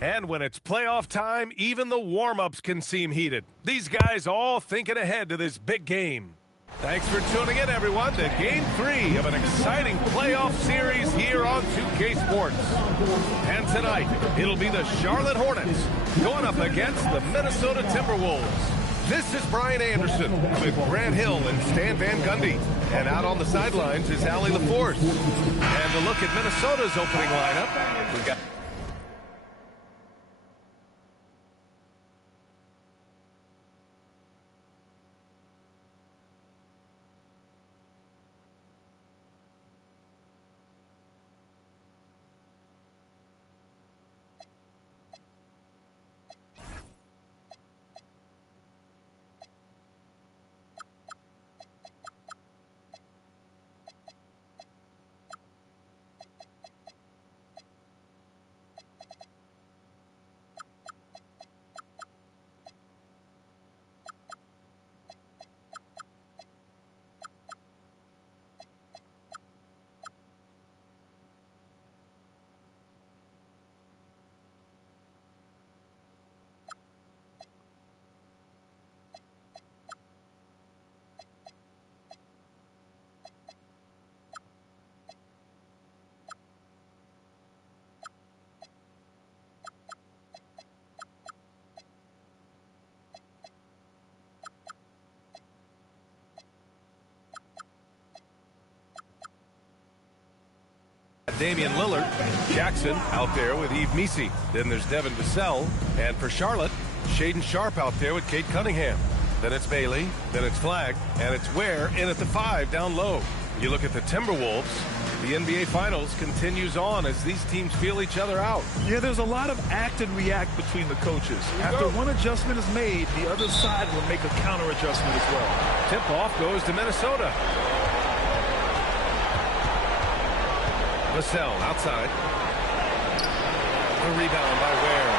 And when it's playoff time, even the warm-ups can seem heated. These guys all thinking ahead to this big game. Thanks for tuning in, everyone, to Game 3 of an exciting playoff series here on 2K Sports. And tonight, it'll be the Charlotte Hornets going up against the Minnesota Timberwolves. This is Brian Anderson with Grant Hill and Stan Van Gundy. And out on the sidelines is Allie LaForce. And to look at Minnesota's opening lineup, we've got... Damian Lillard, Jackson out there with Yves Missi. Then there's Devin Vassell. And for Charlotte, Shaedon Sharpe out there with Cade Cunningham. Then it's Bailey, then it's Flagg, and it's Ware in at the 5 down low. You look at the Timberwolves, the NBA Finals continues on as these teams feel each other out. Yeah, there's a lot of act and react between the coaches. After one adjustment is made, the other side will make a counter adjustment as well. Tip-off goes to Minnesota. Vassell outside. The rebound by Ware.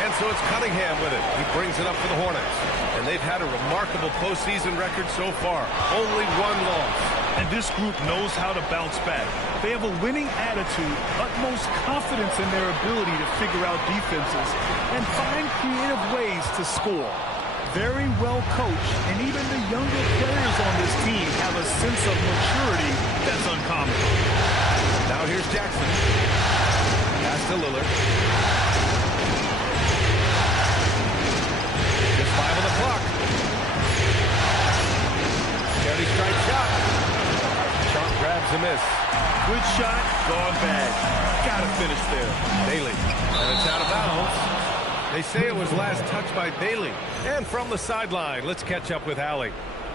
And so it's Cunningham with it. He brings it up for the Hornets. And they've had a remarkable postseason record so far. Only one loss. And this group knows how to bounce back. They have a winning attitude, utmost confidence in their ability to figure out defenses, and find creative ways to score. Very well coached, and even the younger players on this team have a sense of maturity that's uncommon. Now here's Jackson. Pass to Lillard. Just 5 on the clock. Charity strike shot. Sharpe grabs a miss. Good shot, gone bad. Gotta finish there. Bailey, and it's out of bounds. They say it was last touched by Bailey. And from the sideline, let's catch up with Allie.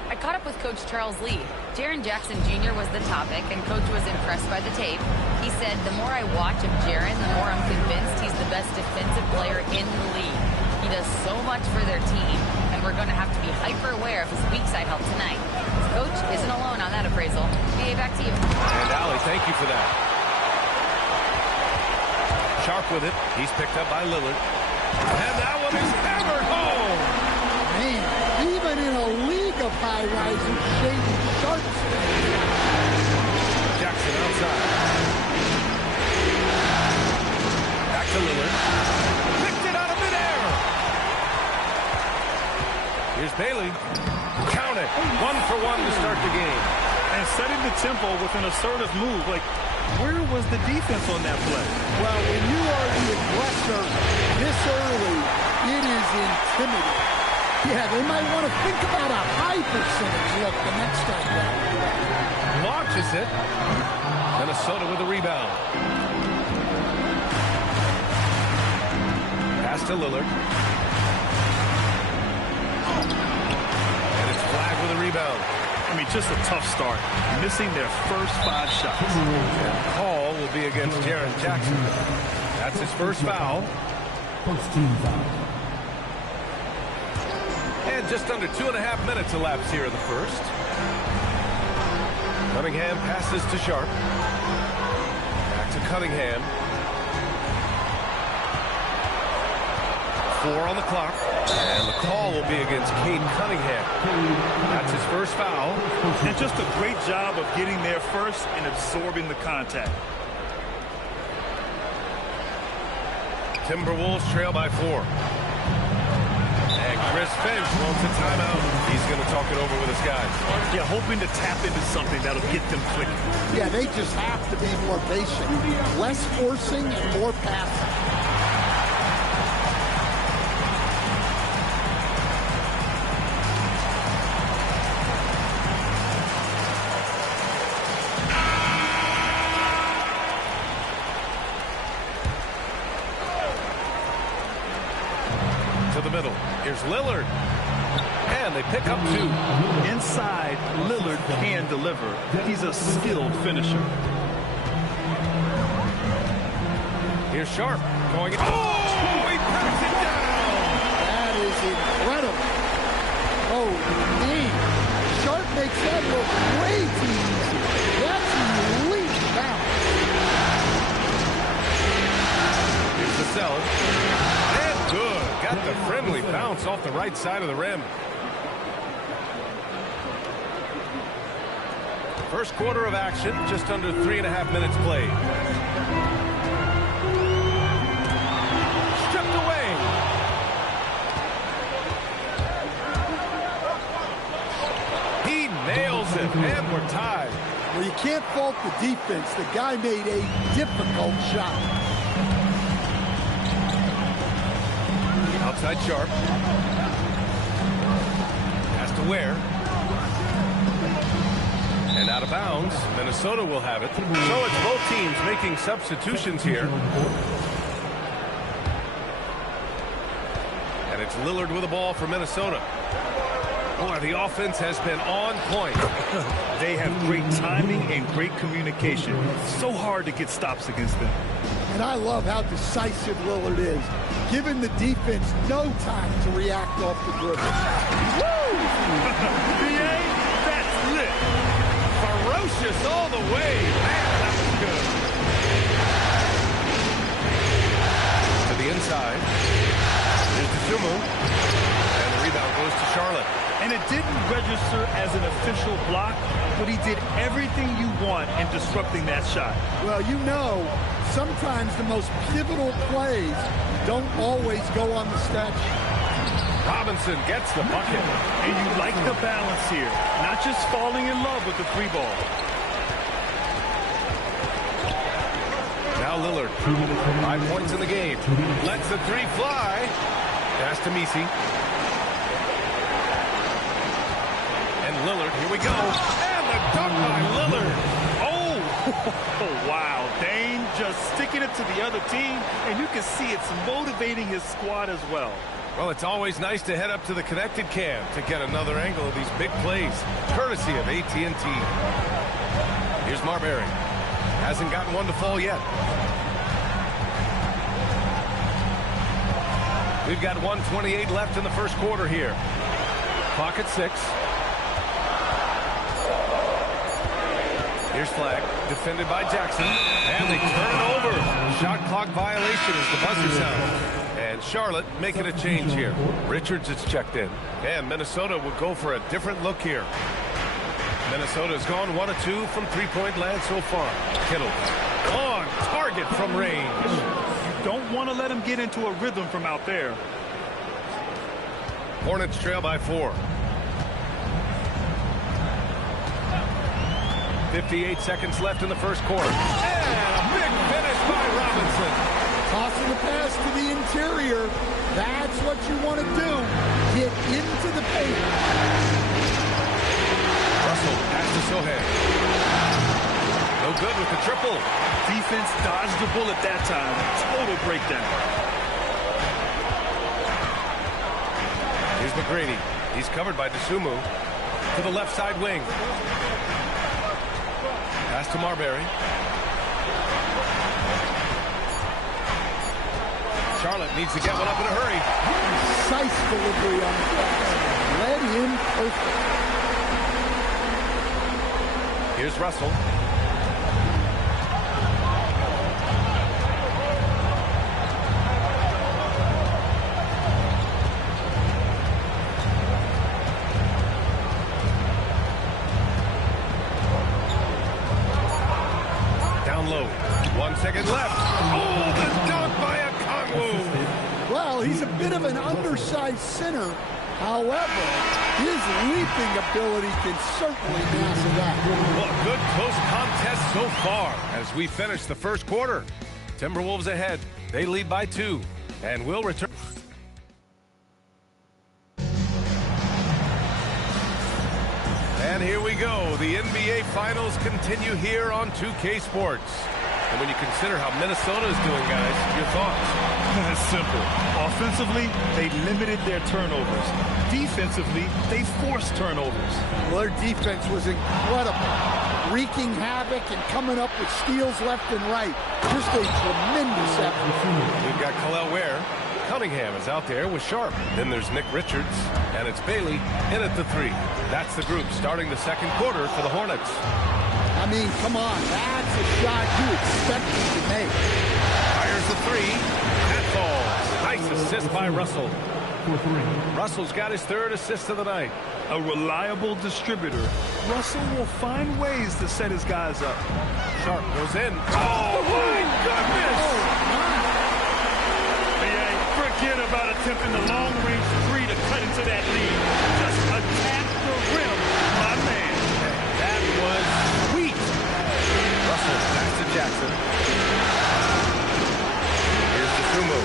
I caught up with Coach Charles Lee. Jaren Jackson Jr. was the topic, and Coach was impressed by the tape. He said, the more I watch of Jaren, the more I'm convinced he's the best defensive player in the league. He does so much for their team, and we're going to have to be hyper-aware of his weak side help tonight. Coach isn't alone on that appraisal. BA, back to you. And Allie, thank you for that. Sharpe with it. He's picked up by Lillard. And that one is hammered home. Man, even in a league of high risers, Shaedon Sharpe. Jackson outside. Back to Lillard. Picked it out of midair. Here's Bailey. Count it. 1 for 1 to start the game. And setting the tempo with an assertive move. Like, where was the defense on that play? Well, when you are the aggressor this early, it is intimidating. Yeah, they might want to think about a high percentage look the next time down. Launches it. Minnesota with a rebound. Pass to Lillard. And it's Flagg with a rebound. I mean, just a tough start. Missing their first 5 shots. And call will be against Jaren Jackson. That's his first foul. First team foul. And just under 2.5 minutes elapsed here in the first. Cunningham passes to Sharpe. Back to Cunningham. 4 on the clock. And the call will be against Cade Cunningham. That's his first foul. And just a great job of getting there first and absorbing the contact. Timberwolves trail by 4. And Chris Finch wants a timeout. He's going to talk it over with his guys. Yeah, hoping to tap into something that'll get them clicking. Yeah, they just have to be more patient. Less forcing and more passing. To the middle. Here's Lillard. And they pick up 2. Inside, Lillard can deliver. He's a skilled finisher. Here's Sharpe going. Oh, he packs it down. That is incredible. Oh, man. Sharpe makes that look way too easy. That's elite balance. Here's the Sellers. And good. Got the friendly bounce off the right side of the rim. First quarter of action, just under 3.5 minutes played. Stripped away. He nails it, and we're tied. Well, you can't fault the defense. The guy made a difficult shot. Outside Sharpe. Has to Ware. And out of bounds. Minnesota will have it. So it's both teams making substitutions here. And it's Lillard with the ball for Minnesota. Boy, the offense has been on point. They have great timing and great communication. So hard to get stops against them. And I love how decisive Lillard is, giving the defense no time to react off the dribble. Woo! BA, that's lit. Ferocious all the way. Man, that was good. To the inside. Here's Dosunmu. And the rebound goes to Charlotte. And it didn't register as an official block, but he did everything you want in disrupting that shot. Well, you know, sometimes the most pivotal plays don't always go on the stat sheet. Robinson gets the bucket. And you like the balance here, not just falling in love with the 3 ball. Now Lillard, 5 points in the game. Lets the 3 fly. Pass to Messi. And Lillard, here we go. And the dunk by Lillard. Oh, wow. Dane just sticking it to the other team, and you can see it's motivating his squad as well. Well, it's always nice to head up to the connected cam to get another angle of these big plays, courtesy of AT&T. Here's Marbury. Hasn't gotten one to fall yet. We've got 1:28 left in the first quarter here. Clock at 6. Here's Flagg, defended by Jackson, and they turn it over. Shot clock violation as the buzzer sounds. And Charlotte making a change here. Richards is checked in, and Minnesota will go for a different look here. Minnesota's gone 1 of 2 from 3-point land so far. Kittle on target from range. You don't want to let him get into a rhythm from out there. Hornets trail by 4. 58 seconds left in the first quarter. And a big finish by Robinson. Tossing the pass to the interior. That's what you want to do. Get into the paint. Russell pass to Sohan. No good with the triple. Defense dodged the bullet that time. Total breakdown. Here's McGrady. He's covered by Dosunmu. To the left side wing. Pass to Marbury. Charlotte needs to get one up in a hurry. Precise delivery on the pass. Led him perfect. Here's Russell. Down low. 1 second left. Oh, the dunk by a Kongwu. have an undersized center. However, his leaping ability can certainly mask that. Well, a good close contest so far as we finish the first quarter. Timberwolves ahead. They lead by 2. And we'll return. And here we go. The NBA Finals continue here on 2K Sports. And when you consider how Minnesota is doing, guys, your thoughts? It's simple. Offensively, they limited their turnovers. Defensively, they forced turnovers. Well, their defense was incredible, wreaking havoc and coming up with steals left and right. Just a tremendous effort. We've got Khalil Ware. Cunningham is out there with Sharpe. Then there's Nick Richards, and it's Bailey in at the 3. That's the group starting the second quarter for the Hornets. I mean, come on, that's a shot you expect him to make. Fires the 3. That falls. Nice assist by Russell. Russell's got his 3rd assist of the night. A reliable distributor, Russell will find ways to set his guys up. Sharpe goes in. Oh, my goodness! Forget about attempting the long-range 3 to cut into that lead. Just attack the rim, my man. That was sweet. Russell pass to Jackson. Here's the Sumo.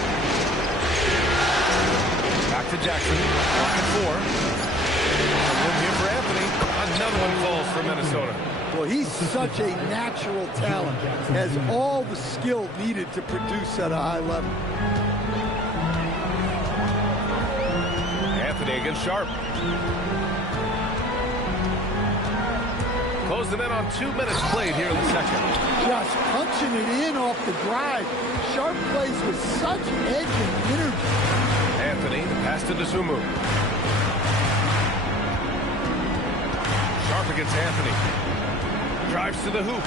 Back to Jackson. Pocket 4. Some room here for Anthony. Another one falls for Minnesota. Well, he's such a natural talent. Has all the skill needed to produce at a high level. Anthony against Sharpe. Closing in on 2 minutes played here in the second. Just punching it in off the drive. Sharpe plays with such edge and energy. Anthony, the pass to Dosunmu. Sharpe against Anthony. Drives to the hoop.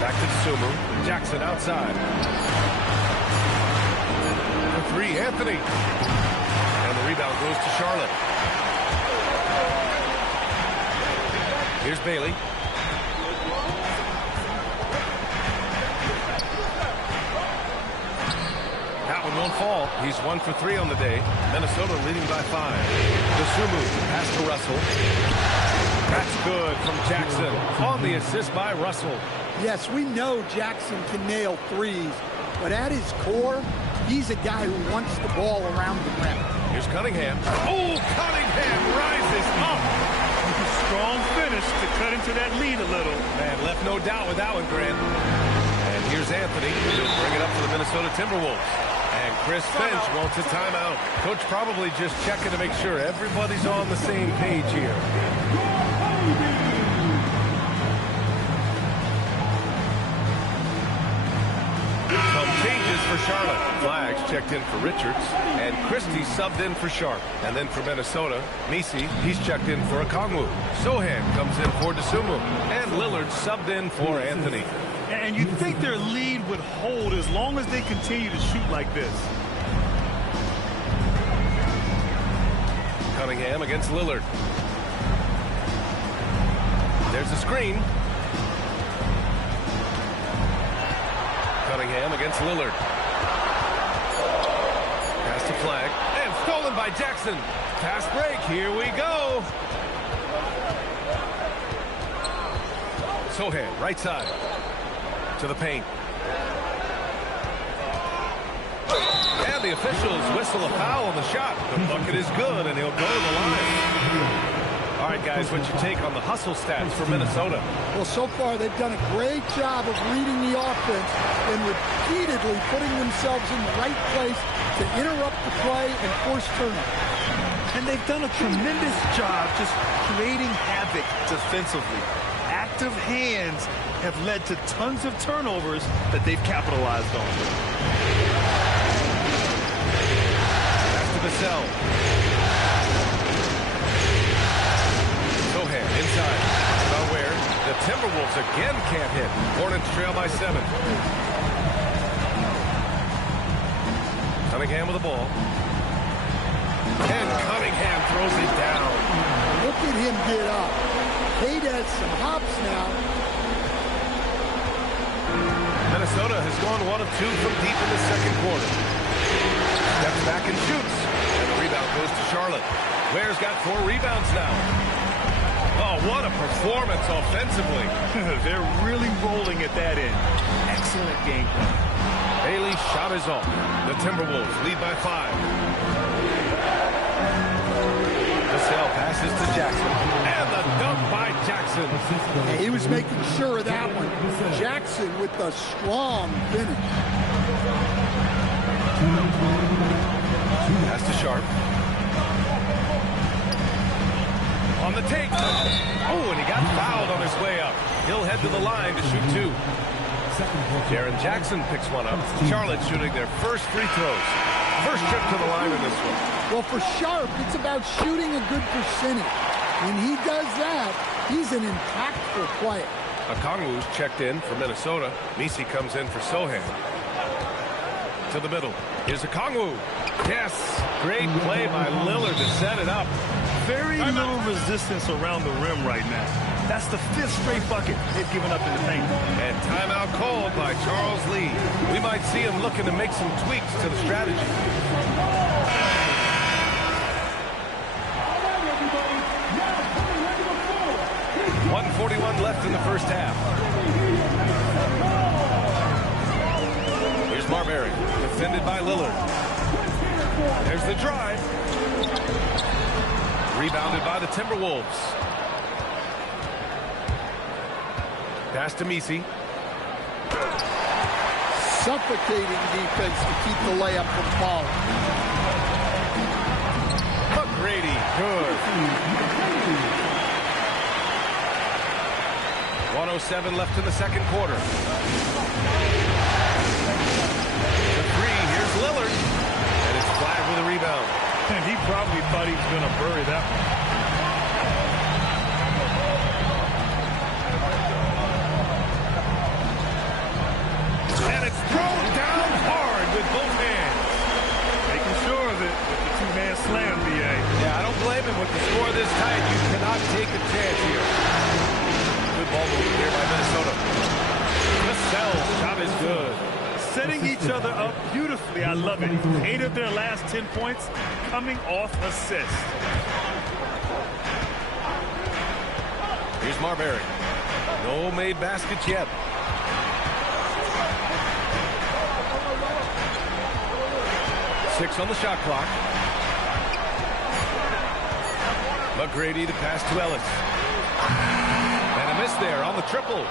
Back to Dosunmu. Jackson outside. 3, Anthony. And the rebound goes to Charlotte. Here's Bailey. That one won't fall. He's 1 for 3 on the day. Minnesota leading by 5. Dosunmu pass to Russell. That's good from Jackson on the assist by Russell. Yes, we know Jackson can nail 3s, but at his core, he's a guy who wants the ball around the rim. Here's Cunningham. Oh, Cunningham rises up. Strong finish to cut into that lead a little. Man, left no doubt with that one, Grant. And here's Anthony. He'll bring it up for the Minnesota Timberwolves. And Chris Finch wants a timeout. Coach probably just checking to make sure everybody's on the same page here. Some changes for Charlotte. Flagg's checked in for Richards, and Christie subbed in for Sharpe. And then for Minnesota, Misi, he's checked in for Okongwu. Sohan comes in for Dosunmu, and Lillard subbed in for Anthony. And you'd think their lead would hold as long as they continue to shoot like this. Cunningham against Lillard. There's a screen. Cunningham against Lillard. Pass to Flagg. And stolen by Jackson. Pass break. Here we go. Sohan, right side. To the paint. And the officials whistle a foul on the shot. The bucket is good, and he'll go to the line. All right, guys, what's your take on the hustle stats for Minnesota? Well, so far they've done a great job of reading the offense and repeatedly putting themselves in the right place to interrupt the play and force turnovers. And they've done a tremendous job just creating havoc defensively. Active hands have led to tons of turnovers that they've capitalized on. Pass to Vassell. Sohan inside. About where? The Timberwolves again can't hit. Hornets trail by 7. Cunningham with the ball. And Cunningham throws it down. Look at him get up. Cade has some hops now. Minnesota has gone 1 of 2 from deep in the second quarter. Steps back and shoots. And the rebound goes to Charlotte. Ware's got 4 rebounds now. Oh, what a performance offensively. They're really rolling at that end. Excellent game plan. Bailey's shot is off. The Timberwolves lead by 5. Vassell passes to Jackson. And the dunk by Jackson. Yeah, he was making sure of that one. Jackson with the strong finish. Pass to Sharpe. On the take. Oh, and he got fouled on his way up. He'll head to the line to shoot 2. Jaren Jackson picks one up. Charlotte shooting their first free throws. First trip to the line in this one. Well, for Sharpe, it's about shooting a good percentage. When he does that, he's an impactful player. Okongwu's checked in for Minnesota. Messi comes in for Sohan. To the middle. Here's Okongwu. Yes. Great play by Lillard to set it up. Very little resistance around the rim right now. That's the 5th straight bucket they've given up in the paint. And timeout called by Charles Lee. We might see him looking to make some tweaks to the strategy. .141 left in the first half. Here's Marbury, defended by Lillard. There's the drive. Rebounded by the Timberwolves. Pass to Messi. Suffocating defense to keep the layup from falling. McGrady, good. 1:07 left in the second quarter. The 3, here's Lillard. And it's Flagg with a rebound. And he probably thought he was going to bury that one. And it's thrown down hard with both hands. Making sure of it with the 2-man slam, B.A. Yeah, I don't blame him with the score this tight. You cannot take a chance here. Good ball movement here by Minnesota. Vassell's shot is good. Setting each other up beautifully. I love it. 8 of their last 10 points coming off assist. Here's Marbury. No made baskets yet. Six on the shot clock. McGrady to pass to Ellis. And a miss there on the triple.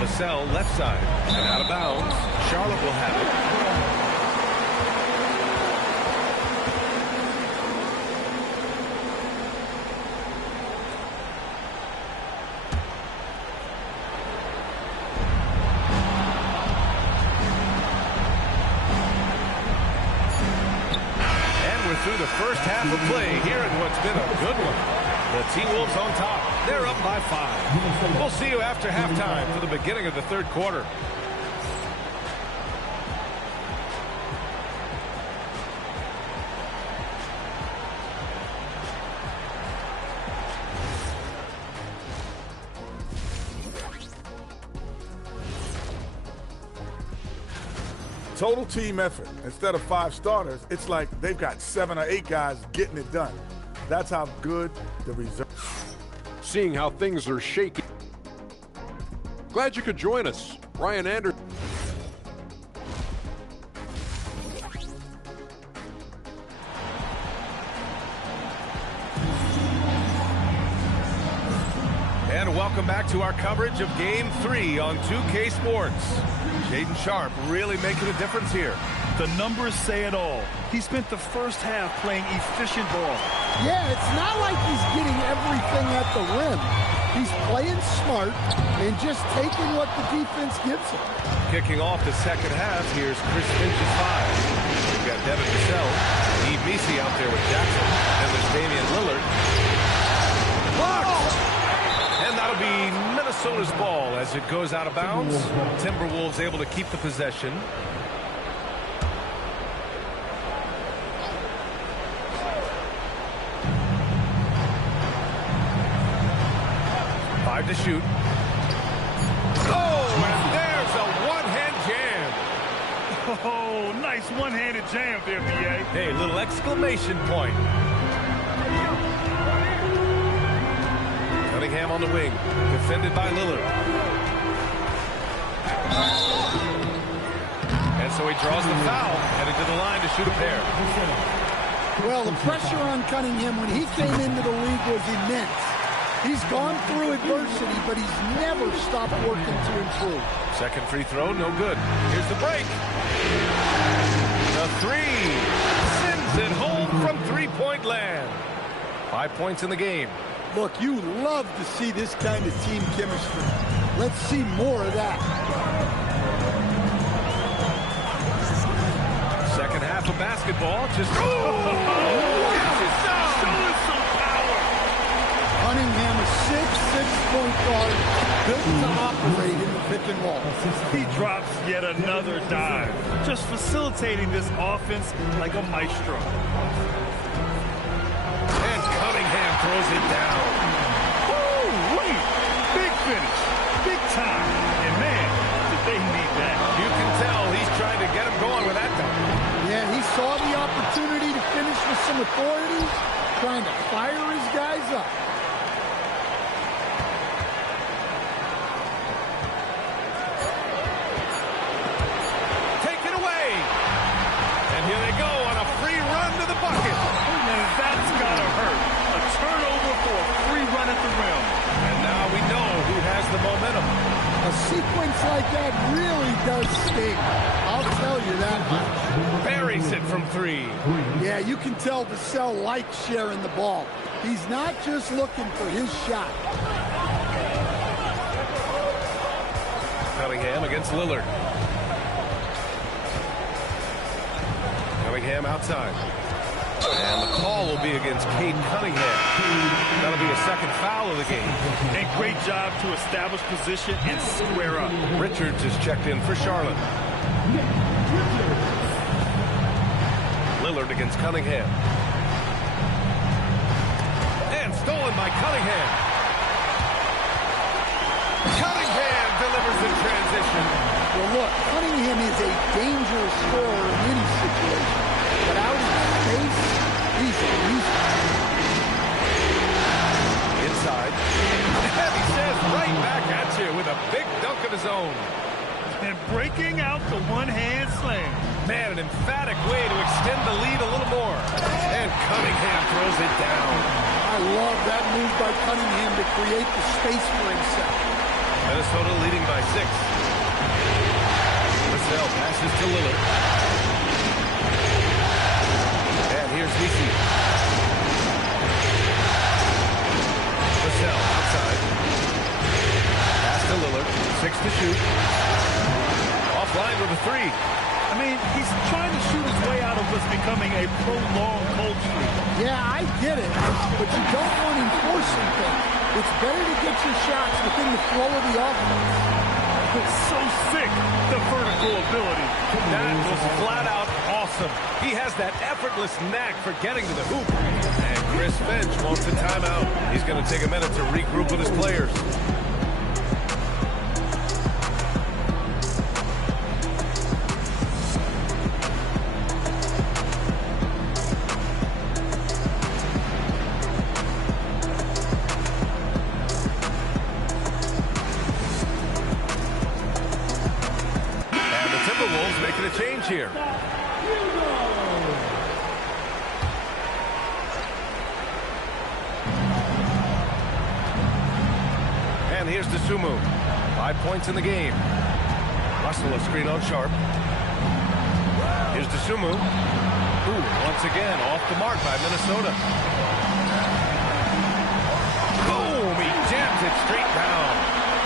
Vassell left side and out of bounds. Charlotte will have it. And we're through the first half of play here in what's been a good one. The T-Wolves on top. They're up by 5. We'll see you after halftime for the beginning of the third quarter. Total team effort. Instead of 5 starters, it's like they've got 7 or 8 guys getting it done. That's how good the reserve. Seeing how things are shaking. Glad you could join us. Ryan Anderson. And welcome back to our coverage of Game 3 on 2K Sports. Shaedon Sharpe really making a difference here. The numbers say it all. He spent the first half playing efficient ball. Yeah, it's not like he's getting everything at the rim. He's playing smart and just taking what the defense gives him. Kicking off the second half, here's Chris Finch's 5. We've got Devin Vassell, Yves Messi out there with Jackson, and there's Damian Lillard. Blocked! And that'll be Minnesota's ball as it goes out of bounds. Timberwolves able to keep the possession. To shoot. Oh, and there's a one-hand jam. Oh, nice one-handed jam there, B.A. Hey, little exclamation point. Cunningham on the wing, defended by Lillard. And so he draws the foul, heading to the line to shoot a pair. Well, the pressure on Cunningham when he came into the league was immense. He's gone through adversity, but he's never stopped working to improve. Second free throw, no good. Here's the break. The three. Sends it home from three-point land. 5 points in the game. Look, you love to see this kind of team chemistry. Let's see more of that. Second half of basketball, just... Cunningham, a 6'6" guard, built to operate in the pick and roll. He drops yet another dive, just facilitating this offense like a maestro. And Cunningham throws it down. Woo-wee! Big finish, big time, and man, did they need that. You can tell he's trying to get him going with that dunk. Yeah, he saw the opportunity to finish with some authority, trying to fire his guys up. Here they go on a free run to the bucket. And that's gotta hurt. A turnover for a free run at the rim. And now we know who has the momentum. A sequence like that really does sting. I'll tell you that much. Buries it from three. Yeah, you can tell Vassell likes sharing the ball. He's not just looking for his shot. Cunningham against Lillard. Cunningham outside. And the call will be against Cade Cunningham. That'll be a second foul of the game. And great job to establish position and square up. Richards is checked in for Charlotte. Lillard against Cunningham. And stolen by Cunningham. Cunningham delivers in transition. Well, look, Cunningham is a dangerous scorer in any situation. But out in space, he's a inside. And he says right back at you with a big dunk of his own. And breaking out the one-hand slam. Man, an emphatic way to extend the lead a little more. And Cunningham throws it down. I love that move by Cunningham to create the space for himself. Minnesota leading by 6. Vassell passes to Lillard. And here's Vesey. Vassell outside. Pass to Lillard. 6 to shoot. Offline with a 3. I mean, he's trying to shoot his way out of what's becoming a prolonged cold streak. Yeah, I get it, but you don't want enforcing things. It's better to get your shots within the flow of the offense. It's so sick, the vertical ability. That was flat out awesome. He has that effortless knack for getting to the hoop. And Chris Finch wants a timeout. He's going to take a minute to regroup with his players. TWolves making a change here. And here's Sumu. 5 points in the game. Russell a screen on Sharpe. Here's Sumu. Ooh, once again off the mark by Minnesota. Boom! He jams it straight down.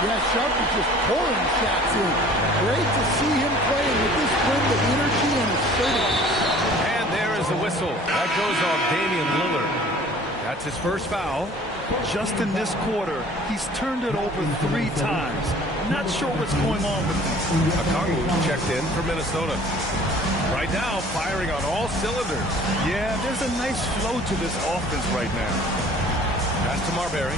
Yeah, Sharpe is just pouring shots in. Great to see him playing with this blend of energy and assertiveness. And there is the whistle. That goes off Damian Lillard. That's his first foul. Just in this quarter, he's turned it over 3 times. Not sure what's going on with him. Okongwu checked in for Minnesota. Right now, firing on all cylinders. Yeah, there's a nice flow to this offense right now. Pass to Marbury.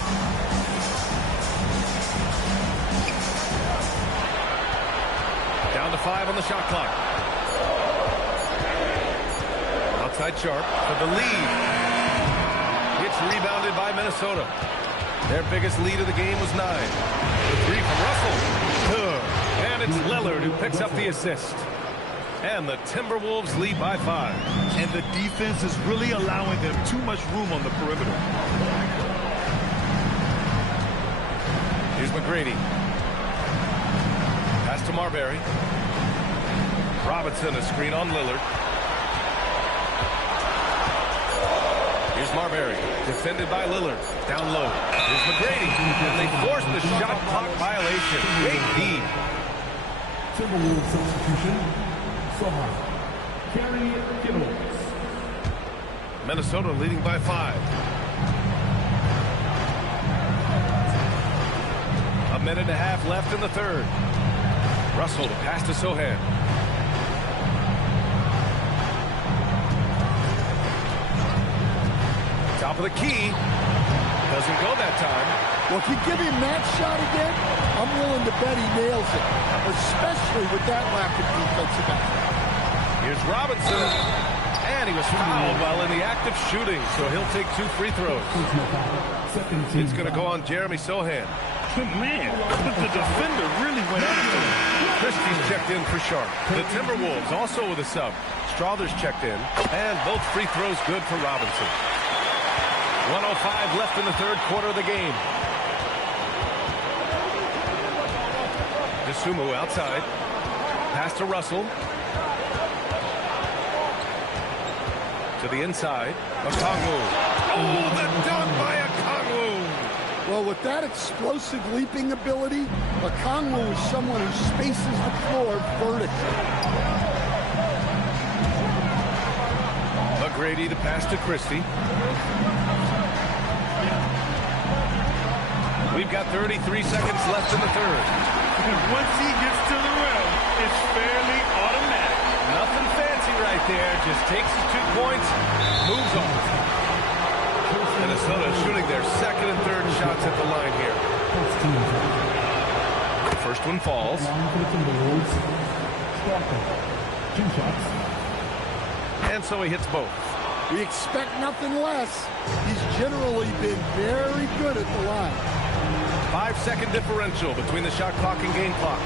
Down to 5 on the shot clock. Outside Sharpe for the lead. It's rebounded by Minnesota. Their biggest lead of the game was 9. The 3 from Russell. And it's Lillard who picks up the assist. And the Timberwolves lead by 5. And the defense is really allowing them too much room on the perimeter. Here's McGrady. Pass to Marbury. Robinson, a screen on Lillard. Here's Marbury, defended by Lillard. Down low. Here's McGrady. And they force the shot clock violation. Great D. Timberwolves substitution. Carry TWolves. Minnesota leading by 5. A minute and a half left in the third. Russell to pass to Sohan. Top of the key. Doesn't go that time. Well, if you give him that shot again, I'm willing to bet he nails it, especially with that lack of defensive effort. Here's Robinson. And he was fouled while in the act of shooting, so he'll take 2 free throws. It's going to go on Jeremy Sohan. Man, the defender really went after him. Christie's checked in for Sharpe. The Timberwolves also with a sub. Strother's checked in, and both free throws good for Robinson. 1:05 left in the third quarter of the game. DeSumo outside. Pass to Russell. To the inside. Okongwu. Oh, the dunk by Okongwu. Well, with that explosive leaping ability, Okongwu is someone who spaces the floor vertically. McGrady to pass to Christie. We've got 33 seconds left in the third. Once he gets to the rim, it's fairly automatic. Nothing fancy right there. Just takes his 2 points, moves on. Minnesota shooting their second and third shots at the line here. First one falls. 2 shots. And so he hits both. We expect nothing less. He's generally been very good at the line. 5-second differential between the shot clock and game clock.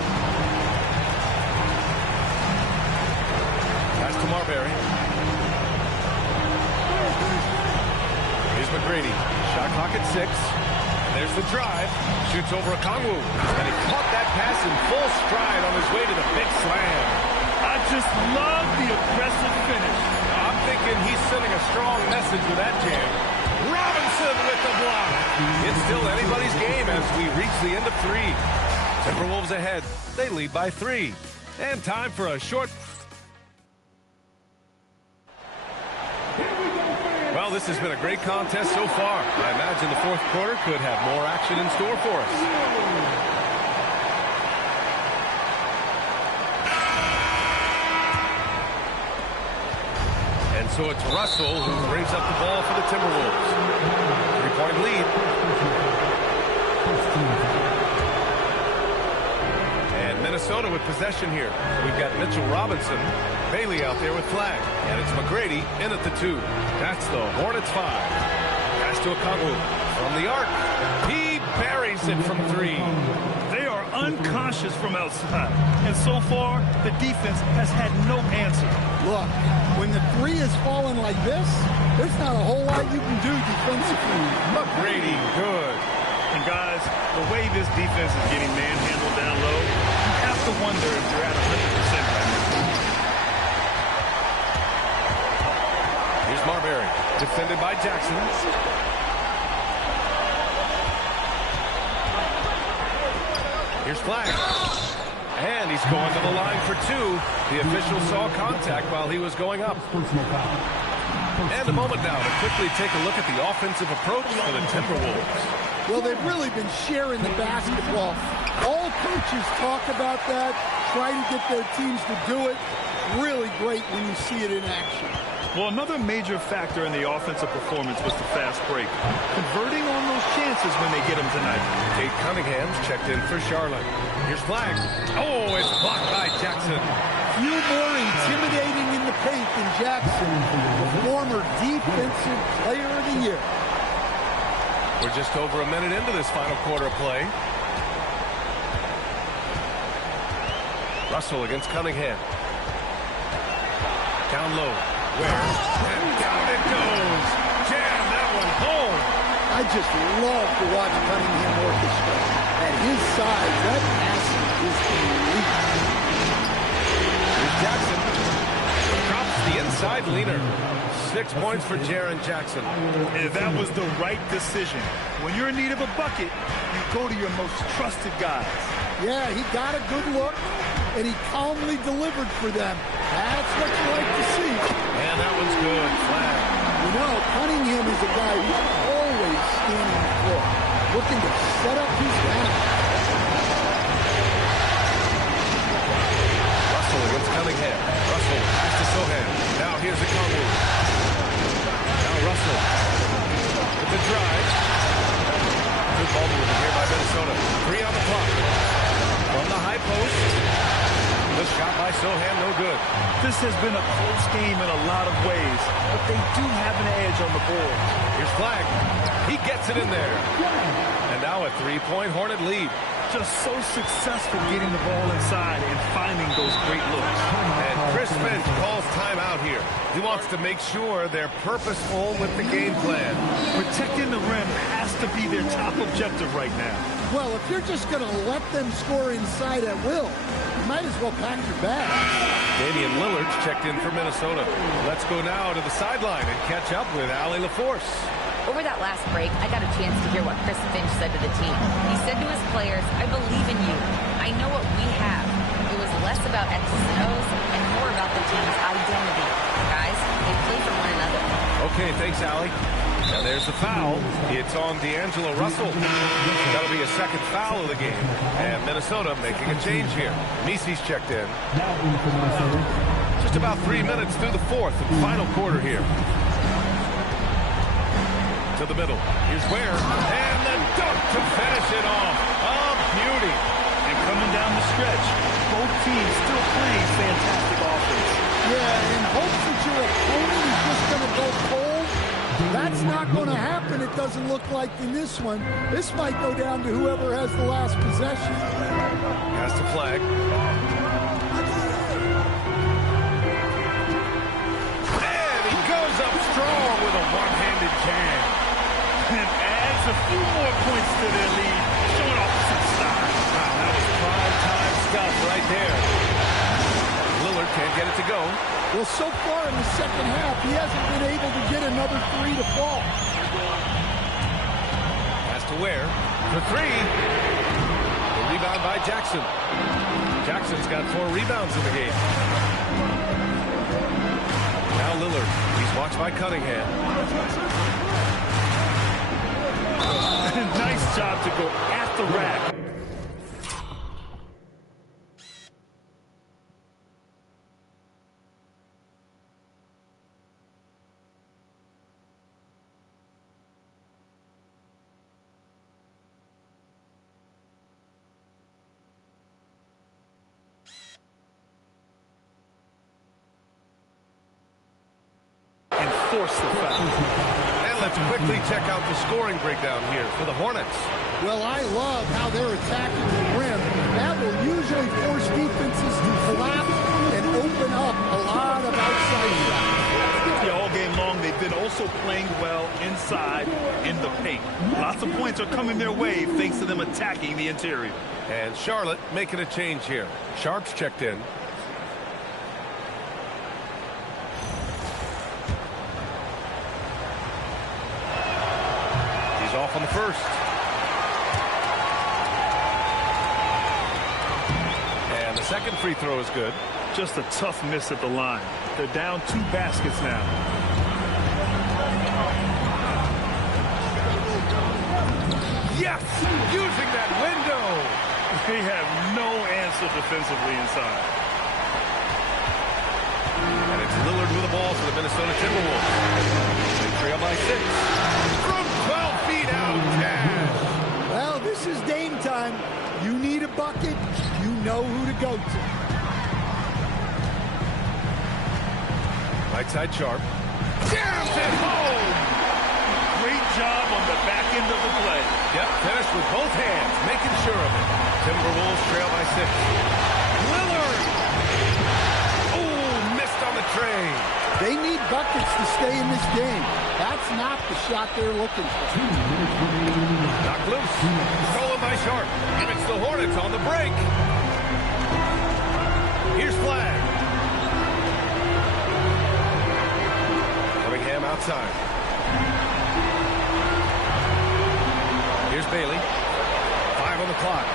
Pass to Marbury. Here's McGrady. Shot clock at 6. There's the drive. Shoots over Okongwu. And he caught that pass in full stride on his way to the big slam. I just love the aggressive finish. I'm thinking he's sending a strong message with that jam. Robinson with the block. It's still anybody's game as we reach the end of 3. Timberwolves ahead. They lead by 3. And time for a short... Well, this has been a great contest so far. I imagine the fourth quarter could have more action in store for us. And so it's Russell who brings up the ball for the Timberwolves. 3-point lead. And Minnesota with possession here. We've got Mitchell Robinson, Bailey out there with Flagg. And it's McGrady in at the 2. That's the Hornets 5. Pass to Okongwu from the arc. He buries it from 3. They are unconscious from outside. And so far, the defense has had no answer. Look, when the 3 is falling like this, there's not a whole lot you can do defensively. McGrady, good. And guys, the way this defense is getting manhandled down low, you have to wonder if they're at 100% right now. Here's Marbury, defended by Jackson. Here's Flagg. And he's going to the line for 2. The official saw contact while he was going up. And a moment now to quickly take a look at the offensive approach for the Timberwolves. Well, they've really been sharing the basketball. All coaches talk about that, try to get their teams to do it. Really great when you see it in action. Well, another major factor in the offensive performance was the fast break. Converting on those chances when they get them tonight. Cade Cunningham's checked in for Charlotte. Here's Flagg. Oh, it's blocked by Jackson. Few more intimidating in the paint than Jackson, the former Defensive Player of the Year. We're just over a minute into this final quarter of play. Russell against Cunningham. Down low. Where? And down it goes. Jam that one home. I just love to watch Cunningham orchestrate. At his size, that passing is elite. Here's Jackson. Drops the inside leaner. 6 points for Jaren Jackson. And that was the right decision. When you're in need of a bucket, you go to your most trusted guys. Yeah, he got a good look, and he calmly delivered for them. That's what you like to see. And that one's good. Flagg. You know, Cunningham is a guy who's always standing the floor, looking to set up his back. Russell against Cunningham. Russell pass to Sohan. Now here's the Conway. Now Russell with the drive. Good ball movement here by Minnesota. 3 on the clock. From the high post. The shot by Sohan, no good. This has been a close game in a lot of ways, but they do have an edge on the board. Here's Flagg. He gets it in there. And now a 3-point Hornet lead. Just so successful getting the ball inside and finding those great looks. And Chris Finch calls timeout here. He wants to make sure they're purposeful with the game plan. Protecting the rim has to be their top objective right now. Well, if you're just going to let them score inside at will, you might as well pack your bags. Damian Lillard's checked in for Minnesota. Let's go now to the sideline and catch up with Allie LaForce. Over that last break, I got a chance to hear what Chris Finch said to the team. He said to his players, I believe in you. I know what we have. It was less about X's and O's and more about the team's identity. Guys, they play for one another. Okay, thanks, Allie. And there's the foul. It's on D'Angelo Russell. That'll be a second foul of the game. And Minnesota making a change here. Misi's checked in. Just about 3 minutes through the fourth and final quarter here. To the middle. Here's Ware. And the dunk to finish it off. A beauty. And coming down the stretch, both teams still playing fantastic offense. Yeah, in hopes that your opponent is just going to go cold. That's not going to happen, it doesn't look like in this one. This might go down to whoever has the last possession. Pass to Flagg. And he goes up strong with a one-handed jam. And adds a few more points to their lead, showing off some style. Wow, that was prime time stuff right there. Lillard can't get it to go. Well, so far in the second half, he hasn't been able to get another three to fall. Pass to Ware. For 3. The rebound by Jackson. Jackson's got 4 rebounds in the game. Now Lillard. He's watched by Cunningham. Nice job to go at the rack. And force the foul. Let's quickly check out the scoring breakdown here for the Hornets. Well, I love how they're attacking the rim. That will usually force defenses to collapse and open up a lot of outside shots. Yeah, all game long, they've been also playing well inside in the paint. Lots of points are coming their way thanks to them attacking the interior. And Charlotte making a change here. Sharpe's checked in. Off on the first. And the second free throw is good. Just a tough miss at the line. They're down 2 baskets now. Yes! Using that window! They have no answer defensively inside. And it's Lillard with the ball for the Minnesota Timberwolves. They trail by 6. From 12 feet out, Cash. Well, this is Dame time. You need a bucket, you know who to go to. Right side Sharpe. Jams it home! Great job on the back end of the play. Yep, finished with both hands, making sure of it. Timberwolves trail by 6. Lillard! Oh, missed on the trade. They need buckets to stay in this game. That's not the shot they're looking for. Knocked loose. Stolen by Sharpe. And it's the Hornets on the break. Here's Flagg. Cunningham outside. Here's Bailey. 5 on the clock.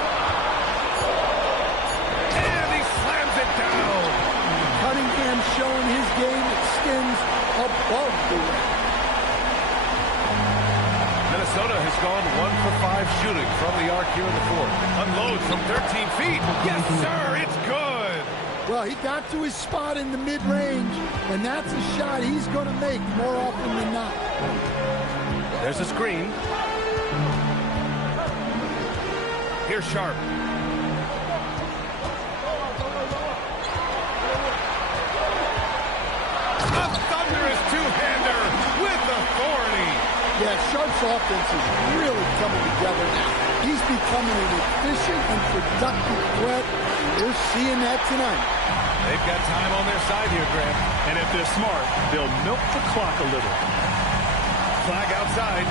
And he slams it down. Cunningham showing his game extends above the rim. Minnesota has gone 1 for 5 shooting from the arc here in the fourth. Unloads from 13 feet. Yes, sir, it's good. Well, he got to his spot in the mid-range, and that's a shot he's going to make more often than not. There's a screen. Here's Sharpe. A thunderous two-hander with authority. Yeah, Sharpe's offense is really coming together now. He's becoming an efficient and productive threat. We're seeing that tonight. They've got time on their side here, Grant. And if they're smart, they'll milk the clock a little. Flagg outside.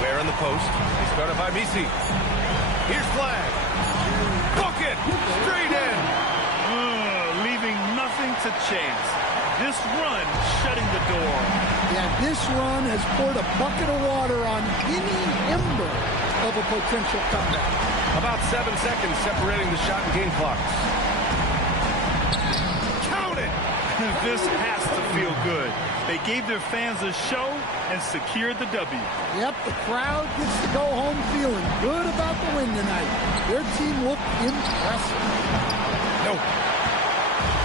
Ware in the post. He's guarded by Misi. Here's Flagg. Bucket! Straight in! Leaving nothing to chance. This run shutting the door. Yeah, this run has poured a bucket of water on any ember of a potential comeback. About 7 seconds separating the shot and game clocks. Count it! This has to feel good. They gave their fans a show and secured the W. Yep, the crowd gets to go home feeling good about the win tonight. Their team looked impressive. No.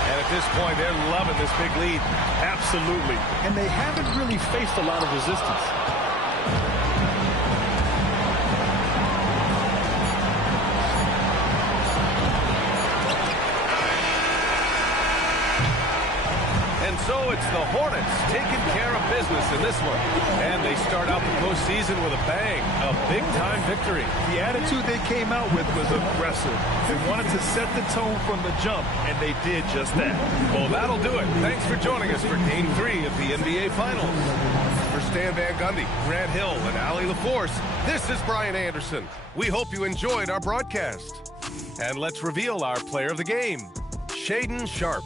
And at this point, they're loving this big lead. Absolutely. And they haven't really faced a lot of resistance. And so it's the Hornets taking care of business in this one. And they start out the postseason with a bang, a big-time victory. The attitude they came out with was aggressive. They wanted to set the tone from the jump, and they did just that. Well, that'll do it. Thanks for joining us for Game 3 of the NBA Finals. For Stan Van Gundy, Grant Hill, and Allie LaForce, this is Brian Anderson. We hope you enjoyed our broadcast. And let's reveal our player of the game, Shaedon Sharpe.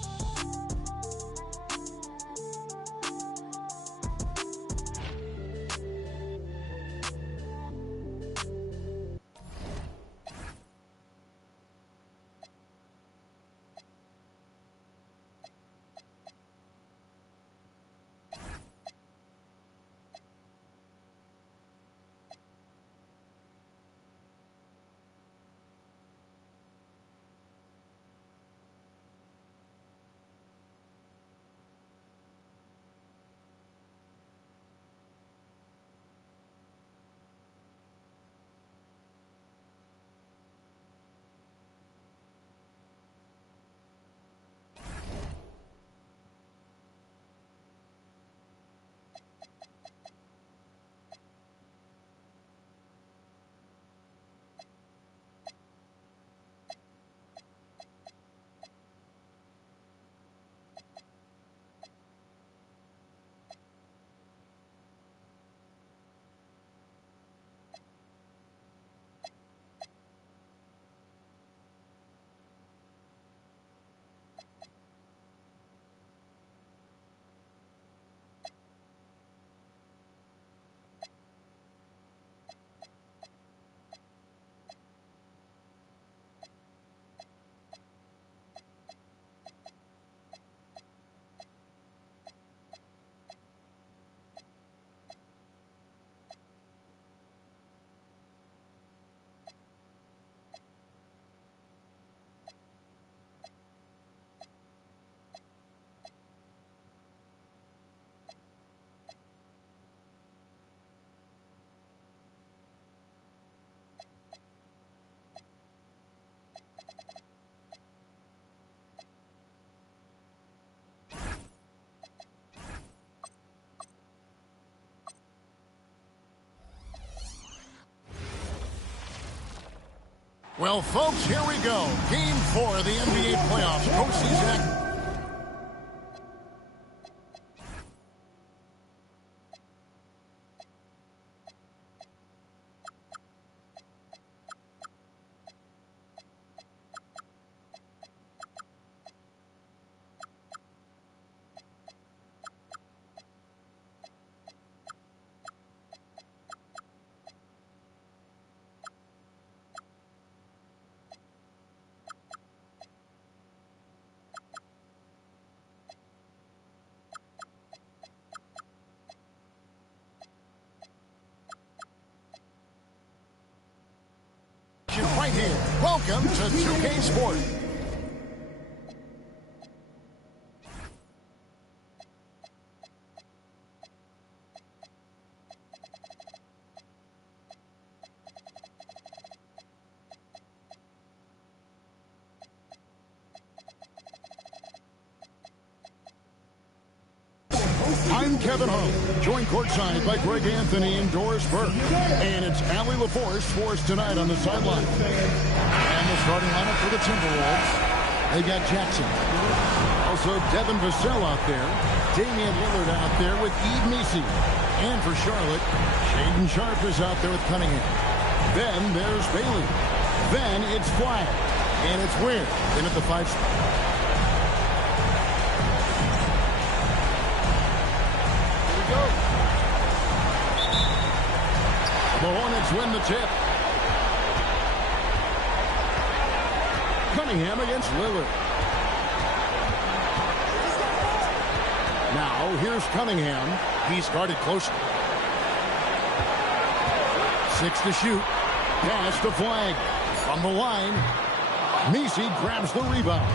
Well, folks, here we go. Game 4 of the NBA playoffs. Postseason. Right here. Welcome to 2K Sport. I'm Kevin Home, joined courtside by Greg Anthony and Doris Burke. And it's Allie LaForce for us tonight on the sideline. And the starting lineup for the Timberwolves. They got Jackson. Also Devin Vassell out there. Damian Lillard out there with Yves Missi. And for Charlotte, Shaedon Sharpe is out there with Cunningham. Then there's Bailey. Then it's Flagg. And it's Weir in at the 5 spot. The Hornets win the tip. Cunningham against Lillard. Now, here's Cunningham. He's guarded closely. 6 to shoot. Pass to Flagg. From the line, Missi grabs the rebound.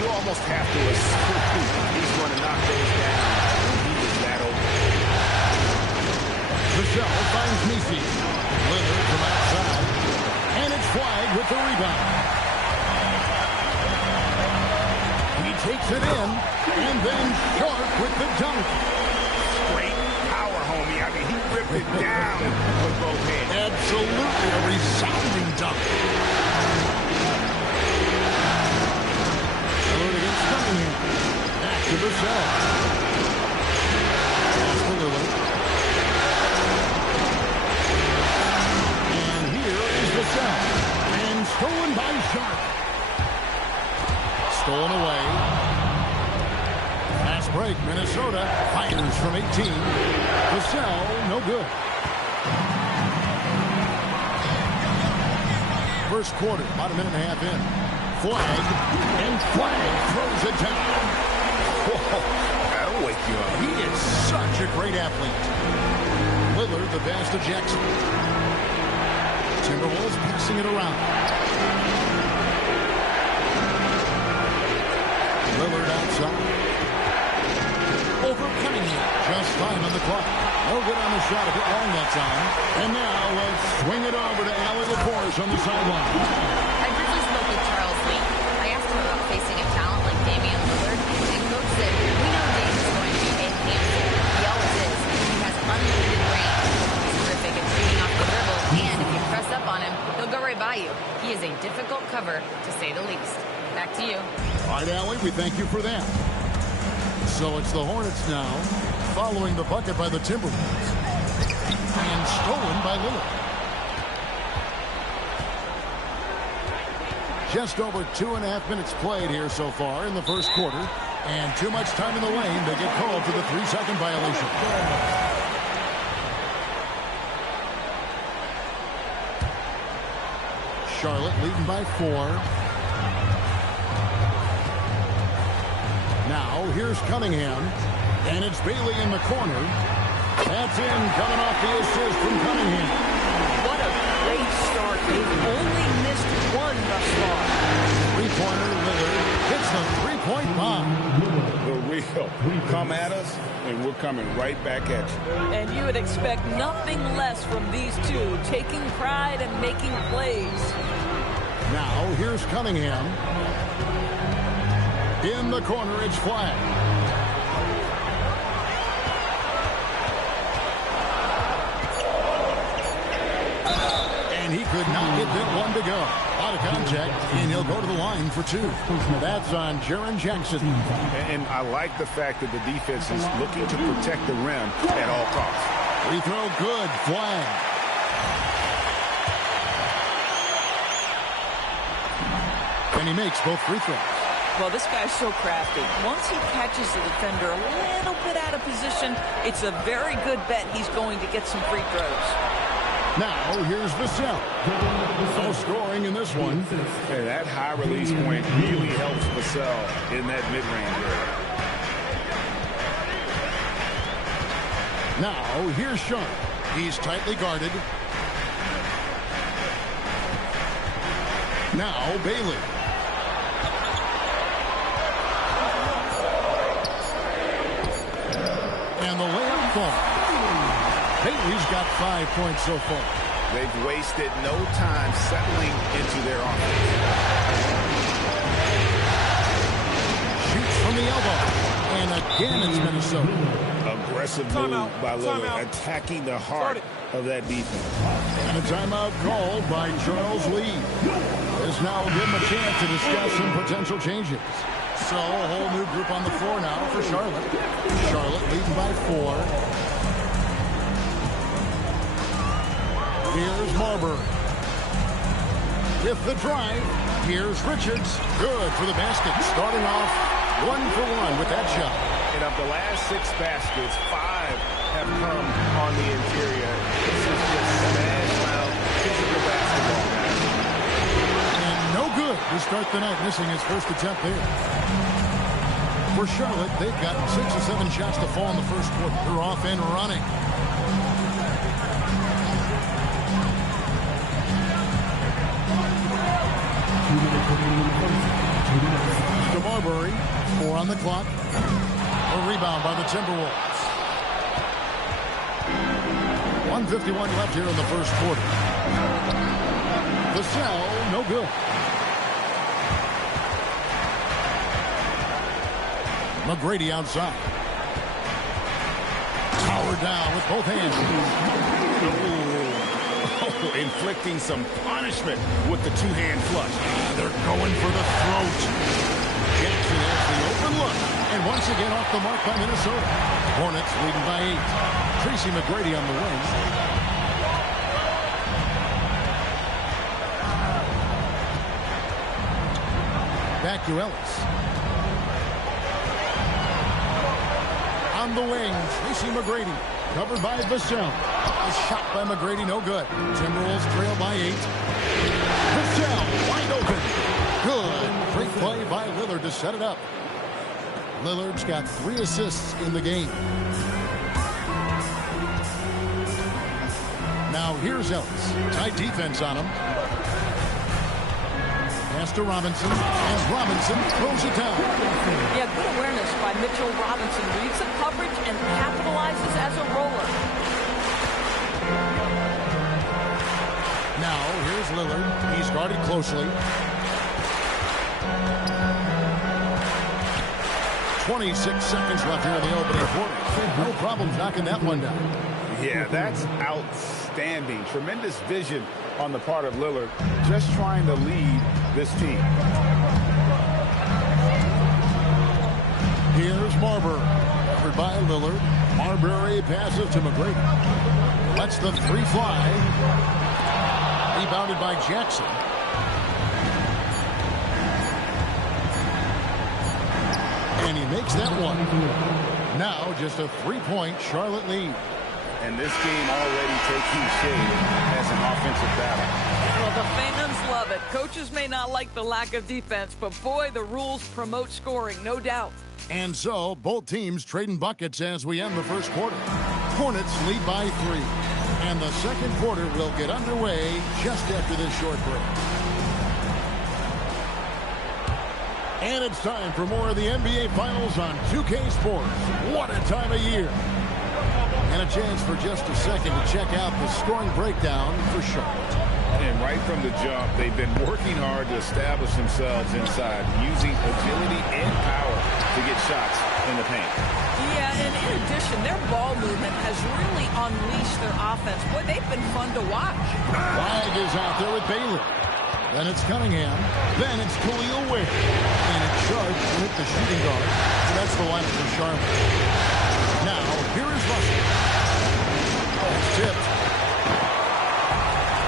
You almost have to assume he's going to knock those down. He was that open. Vassell finds Missi. Lillard from outside. And it's Flagg with the rebound. He takes it in. And then Sharpe with the dunk. Straight power, homie. I mean, he ripped it down with both hands. Absolutely a resounding dunk. Lillard against Cunningham. Back to Vassell. Pass to Lillard. And stolen by Sharpe. Stolen away. Fast break. Minnesota fires from 18. Vassell, no good. First quarter, about a minute and a half in. Flagg, and Flagg throws it down. Whoa, that'll wake you up. He is such a great athlete. Lillard, the pass to Jackson. Timberwolves passing it around. Lillard outside. Over Cunningham. Just fine on the clock. No good on the shot. A bit long that time. And now let's swing it over to Allie LaForce on the sideline. I briefly spoke with Charles Lee. I asked him about facing a talent like Damian Lillard, and Coach said, we know Dame is going to be a handful. He always is. He has unlimited range. He's terrific at shooting off the dribble, and if you press up on him, he'll go right by you. He is a difficult cover, to say the least. Back to you. All right, Allie, we thank you for that. So it's the Hornets now, following the bucket by the Timberwolves. And stolen by Lillard. Just over 2.5 minutes played here so far in the first quarter. And too much time in the lane. They get called for the 3-second violation. Charlotte leading by 4. Now, here's Cunningham. And it's Bailey in the corner. That's in, coming off the assist from Cunningham. What a great start. They've only missed one thus far. Three-pointer, Lillard hits the three-point bomb. The real. Come at us, and we're coming right back at you. And you would expect nothing less from these two, taking pride and making plays. Now, here's Cunningham. In the corner, it's Flagg. And he could not get that one to go. Out of contact, and he'll go to the line for 2. That's on Jaren Jackson. And I like the fact that the defense is looking to protect the rim at all costs. Free throw good. Flagg. And he makes both free throws. Well, this guy's so crafty. Once he catches the defender a little bit out of position, it's a very good bet he's going to get some free throws. Now, here's Vassell. No scoring in this one. And that high release point really helps Vassell in that mid-range area. Now, here's Sharpe. He's tightly guarded. Now, Bailey. And the layup falls. Bailey's got 5 points so far. They've wasted no time settling into their offense. Shoots from the elbow. And again, it's Minnesota. Aggressive move by Lillard, attacking the heart of that defense. And a timeout called by Charles Lee. This now will give him a chance to discuss some potential changes. So a whole new group on the floor now for Charlotte. Charlotte leading by 4. Here's Marbury. With the drive, here's Richards. Good for the basket. Starting off 1 for 1 with that shot. And of the last 6 baskets, 5 have come on the interior. This is just smash-mouth physical basketball, guys. And no good to start the night, missing his first attempt there. For Charlotte, they've got 6 or 7 shots to fall in the first quarter. They're off and running. To Marbury, 4 on the clock. A rebound by the Timberwolves. 1:51 left here in the first quarter. Vassell, no good. McGrady outside. Powered down with both hands. Inflicting some punishment with the 2-hand flush. They're going for the throat. Jackson has the open look. And once again off the mark by Minnesota. Hornets leading by 8. Tracy McGrady on the wing. Back to Ellis. On the wing, Tracy McGrady. Covered by Vassell. A shot by McGrady, no good. Timberwolves trail by 8. Vassell, wide open. Good. Great play by Lillard to set it up. Lillard's got 3 assists in the game. Now here's Ellis. Tight defense on him. Pass to Robinson. And Robinson throws it down. Yeah, good awareness by Mitchell Robinson. Reads the coverage and capitalizes as a roller. Now, here's Lillard. He's guarded closely. 26 seconds left here in the opening quarter. No problems knocking that one down. Yeah, that's outstanding. Tremendous vision on the part of Lillard, just trying to lead this team. Here's Marbury. Covered by Lillard. Marbury passes to McGrady. Lets the 3 fly. Rebounded by Jackson. And he makes that one. Now just a 3-point Charlotte lead. And this game already taking shape as an offensive battle. Well, the fans love it. Coaches may not like the lack of defense, but boy, the rules promote scoring, no doubt. And so, both teams trading buckets as we end the first quarter. Hornets lead by 3. And the second quarter will get underway just after this short break. And it's time for more of the NBA Finals on 2K Sports. What a time of year. And a chance for just a second to check out the scoring breakdown for Charlotte. And right from the jump, they've been working hard to establish themselves inside, using agility and power to get shots in the paint. Yeah, and in addition, their ball movement has really unleashed their offense. Boy, they've been fun to watch. Flagg is out there with Bailey. Then it's Cunningham. Then it's Khalil Ware. And it's Sharpe with the shooting guard. So that's the lineup for Sharpe. Now, here is Russell. It's tipped.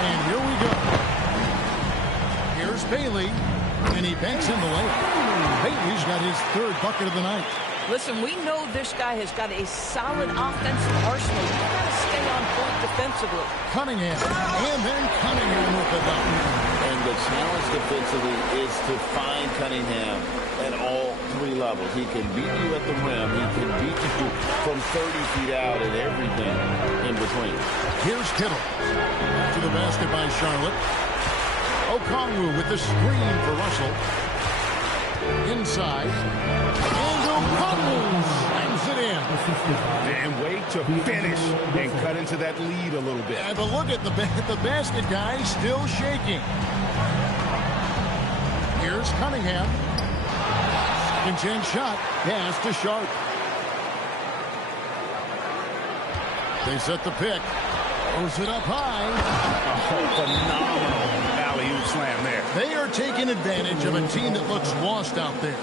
And here we go. Here's Bailey. And he banks in the layup. Bailey's got his third bucket of the night. Listen, we know this guy has got a solid offensive arsenal. You've got to stay on point defensively. Cunningham. And then Cunningham with the dunk. And the challenge defensively is to find Cunningham at all three levels. He can beat you at the rim. He can beat you from 30 feet out and everything in between. Here's Kittle. To the basket by Charlotte. Okongwu with the screen for Russell. Inside. And Okongwu slams it in. And wait to finish and cut into that lead a little bit. But look at the basket guy still shaking. Here's Cunningham. Second chance shot. Pass to Sharpe. They set the pick. Throws it up high. Oh, phenomenal alley-oop slam there. They are taking advantage of a team that looks lost out there.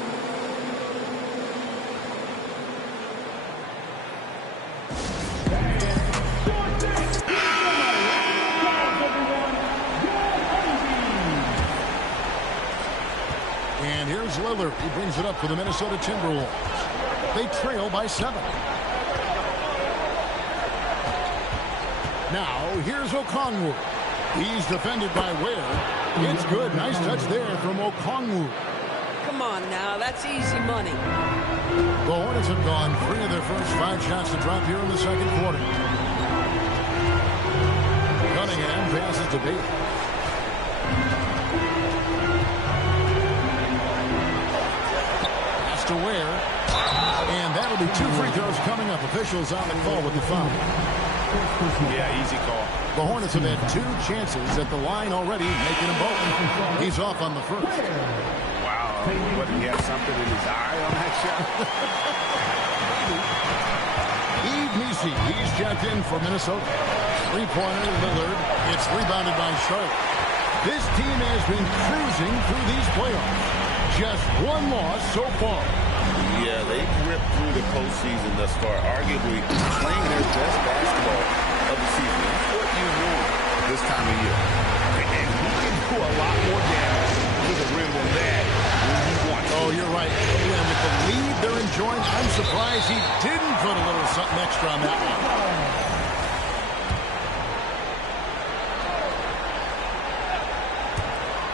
And here's Lillard. He brings it up for the Minnesota Timberwolves. They trail by 7. Now, here's Okongwu. He's defended by Ware. It's good. Nice touch there from Okongwu. Come on now, that's easy money. The Hornets have gone 3 of their first 5 shots to drop here in the second quarter. Cunningham passes to Bailey. Pass to Ware. And that'll be 2 free throws coming up. Officials on the call with the foul. Yeah, easy call. The Hornets have had 2 chances at the line already, making them both. He's off on the first. Wow. What, did he have something in his eye on that shot? He's checked in for Minnesota. 3-pointer, Lillard. It's rebounded by Sharpe. This team has been cruising through these playoffs. Just 1 loss so far. Yeah, they've ripped through the postseason thus far, arguably playing their best basketball of the season. That's what you want this time of year. And he can do a lot more damage to the rim than that when he wants. Oh, you're right. And with the lead they're enjoying, I'm surprised he didn't put a little something extra on that one.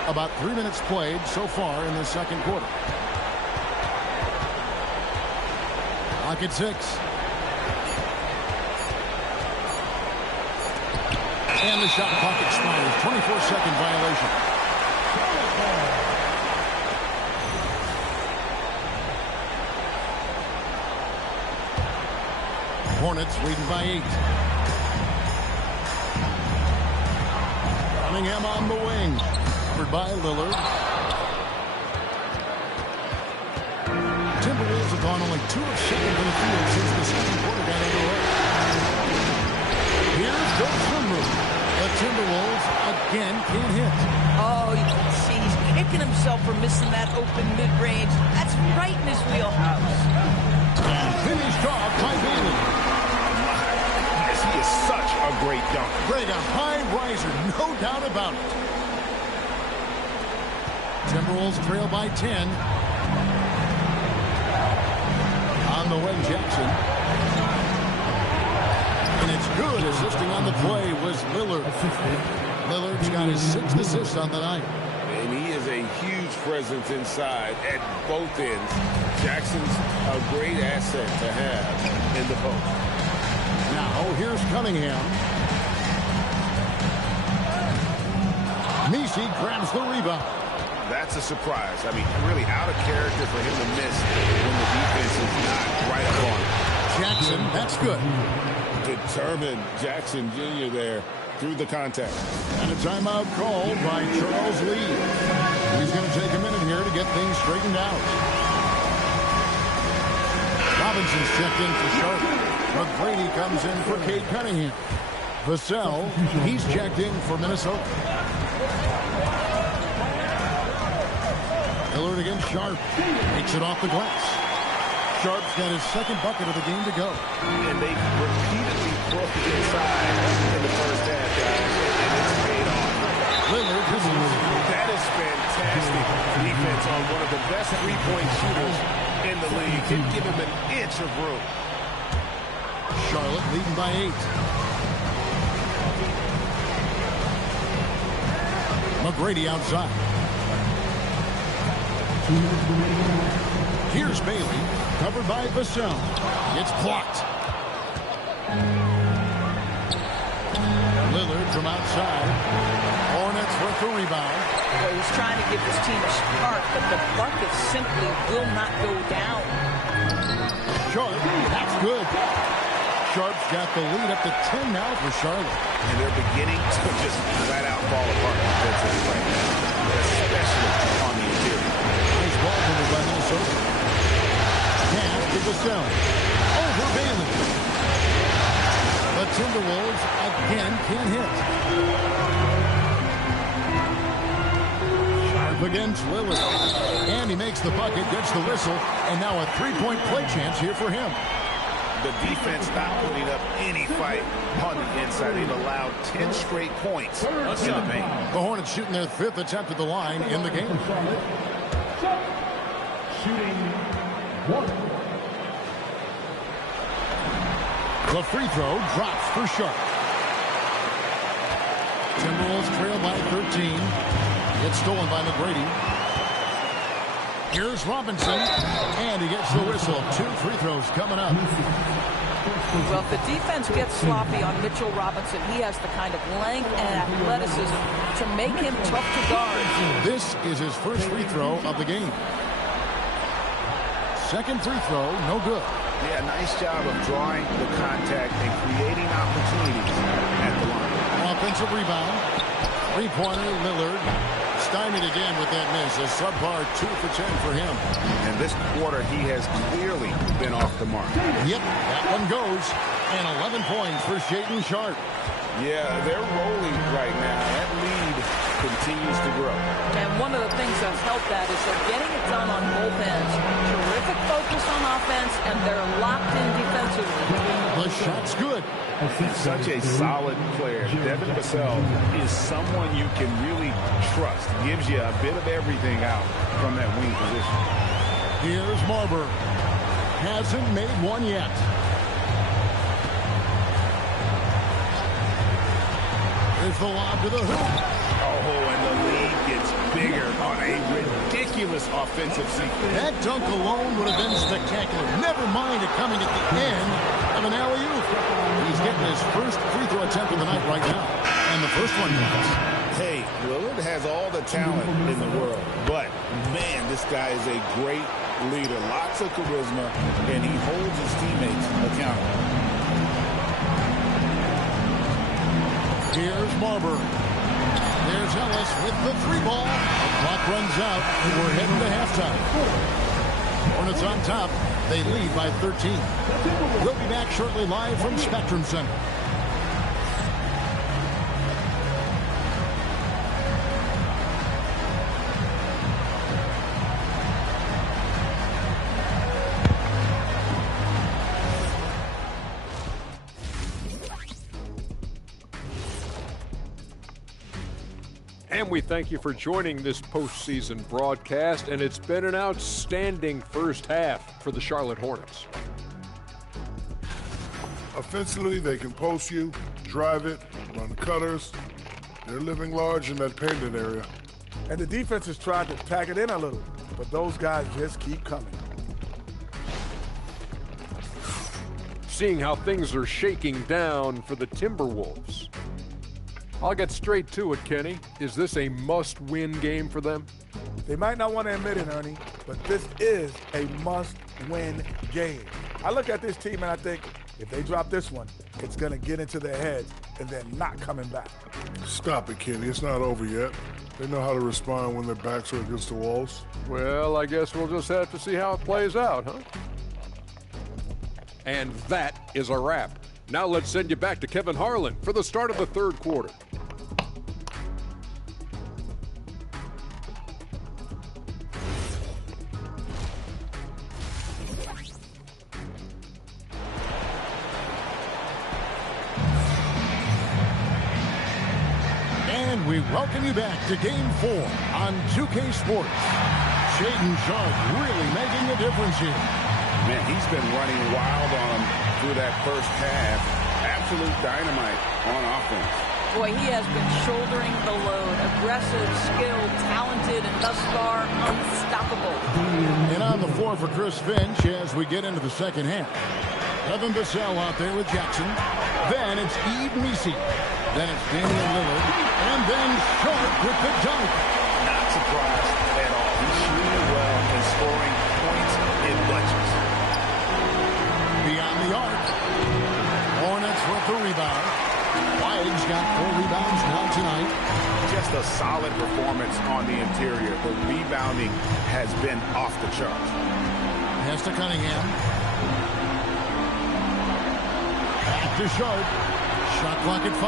About 3 minutes played so far in the second quarter. Clock at 6. And the shot clock expires. 24-second violation. Hornets leading by 8. Cunningham on the wing. Covered by Lillard. Timberwolves have gone only 2 of 7 from the field since the second quarter got underway. Here's goes the move. The Timberwolves again can't hit. Oh, you can see he's kicking himself for missing that open mid-range. That's right in his wheelhouse. And finished off by Bailey. Yes, he is such a great dunker. Greg, a high riser, no doubt about it. Timberwolves trail by 10. On the wing, Jackson. And it's good. Assisting on the play was Lillard. Lillard's got his 6th assist on the night. And he is a huge presence inside at both ends. Jackson's a great asset to have in the post. Now, here's Cunningham. Messi grabs the rebound. That's a surprise. I mean, really out of character for him to miss when the defense is not right up on him. Jackson, that's good. Determined Jackson Jr. there through the contact. And a timeout called by Charles Lee. He's going to take a minute here to get things straightened out. Robinson's checked in for Sharpe. McGrady comes in for Cade Cunningham. Vassell, he's checked in for Minnesota. Lillard against Sharpe. Takes it off the glass. Sharpe's got his second bucket of the game to go. And they repeatedly broke inside in the first half, guys, and it's paid off. Lillard, that is fantastic defense on one of the best three-point shooters in the league. Didn't give him an inch of room. Charlotte leading by 8. McGrady outside. Here's Bailey, covered by Vassell. It's blocked. Lillard from outside. Hornets with the rebound. Well, he's trying to give his team a spark, but the bucket simply will not go down. Sharpe, that's good. Sharpe's got the lead up to 10 now for Charlotte. And they're beginning to just flat out fall apart defensively right now, especially on the interior. Nice ball movement by Minnesota. Pass to Vassell. Over Bailey. The Timberwolves again can't hit. Sharpe against Lillard. And he makes the bucket, gets the whistle, and now a three-point play chance here for him. The defense not putting up any fight on the inside. They've allowed 10 straight points in the paint. The Hornets shooting their 5th attempt at the line in the game. Shooting 1. The free throw drops for Sharpe. Timberwolves trail by 13. It's stolen by McGrady. Here's Robinson, and he gets the whistle. 2 free throws coming up. Well, if the defense gets sloppy on Mitchell Robinson, he has the kind of length and athleticism to make him tough to guard. This is his first free throw of the game. Second free throw, no good. Yeah, nice job of drawing the contact and creating opportunities at the line. Offensive rebound. Three-pointer, Lillard. Stymied again with that miss. A subpar 2 for 10 for him. And this quarter, he has clearly been off the mark. Yep, that one goes. And 11 points for Shaedon Sharpe. Yeah, they're rolling right now. That lead continues to grow. And one of the things that's helped that is they're getting it done on both ends. Terrific focus on offense, and they're locked in defensively. The shot's good. Such a solid player. Devin Vassell is someone you can really trust. Gives you a bit of everything out from that wing position. Here's Marbury. Hasn't made one yet. There's the lob to the hoop. Oh, and the lead gets bigger on a ridiculous offensive sequence. That dunk alone would have been spectacular. Never mind it coming at the end of an alley-oop. He's getting his first free throw attempt of the night right now. And the first one counts. Hey, Lillard has all the talent in the world. But, man, this guy is a great leader. Lots of charisma, and he holds his teammates accountable. Here's Marbury. There's Ellis with the 3-ball. The clock runs out, and we're heading to halftime. Hornets on top. They lead by 13. We'll be back shortly live from Spectrum Center. And we thank you for joining this postseason broadcast, and it's been an outstanding first half for the Charlotte Hornets. Offensively, they can post you, drive it, run cutters. They're living large in that painted area. And the defense has tried to pack it in a little, but those guys just keep coming. Seeing how things are shaking down for the Timberwolves. I'll get straight to it, Kenny. Is this a must-win game for them? They might not want to admit it, Ernie, but this is a must-win game. I look at this team and I think if they drop this one, it's going to get into their heads and then not coming back. Stop it, Kenny. It's not over yet. They know how to respond when their backs are against the walls. Well, I guess we'll just have to see how it plays out, huh? And that is a wrap. Now let's send you back to Kevin Harlan for the start of the third quarter. And we welcome you back to Game 4 on 2K Sports. Shaden Sharpe really making a difference here. Man, he's been running wild on him through that first half. Absolute dynamite on offense. Boy, he has been shouldering the load. Aggressive, skilled, talented, and thus far unstoppable. And on the floor for Chris Finch as we get into the second half. Evan Bissell out there with Jackson. Then it's yr2. Then it's Damian Lillard. And then Sharpe with the dunk. Not surprised at all. He's shooting well and scoring points in bunches. Beyond the arc. Hornets with the rebound. Flagg's got 4 rebounds now tonight. Just a solid performance on the interior. The rebounding has been off the charts. Pass to Cunningham. Back to Sharpe. Shot clock at 5.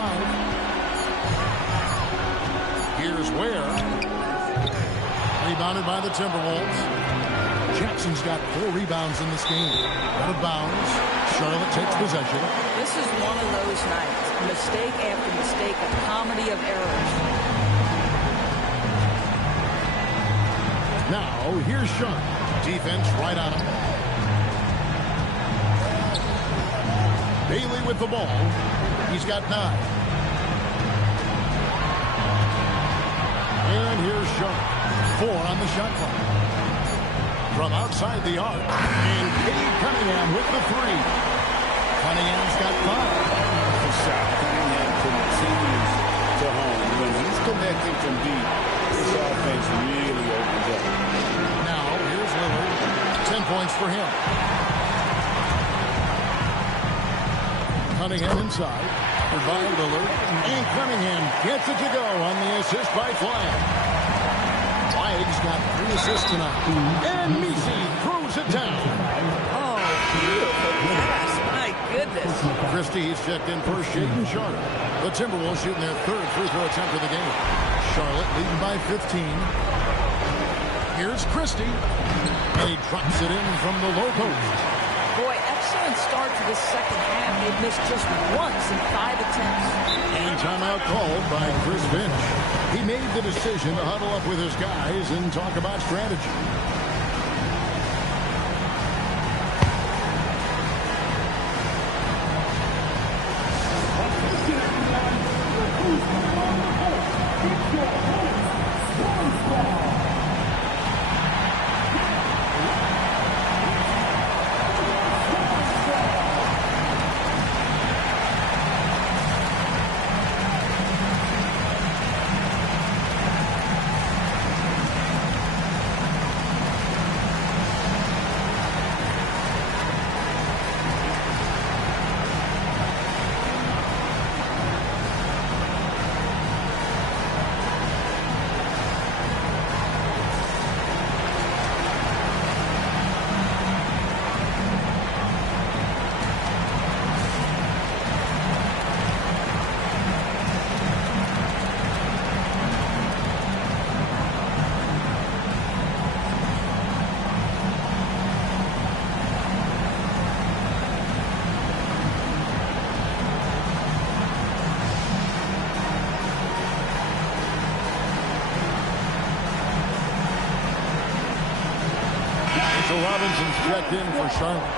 Here's Ware. Rebounded by the Timberwolves. Jackson's got 4 rebounds in this game. Out of bounds. Charlotte takes possession. This is one of those nights. Mistake after mistake, a comedy of errors. Now, here's Sharpe. Defense right on him. Bailey with the ball. He's got 9. And here's Sharpe. 4 on the shot clock. From outside the arc. And Cade Cunningham with the 3. Cunningham's got 5. Shot. Cunningham continues to home. When he's connecting from deep, this offense really opens up. Now, here's Lillard. 10 points for him. Cunningham inside. For Lillard. And Cunningham gets it to go on the assist by Flagg. Flagg's got 3 assists tonight. And Messi throws it down. Oh, beautiful pass. My goodness. Christie's checked in for Shaden Sharpe. The Timberwolves shooting their 3rd free throw attempt of the game. Charlotte leading by 15. Here's Christie. And he drops it in from the low post. Boy, excellent start to the second half. They've missed just once in 5 attempts. And timeout called by Chris Finch. He made the decision to huddle up with his guys and talk about strategy. Robinson's checked in for Charlotte.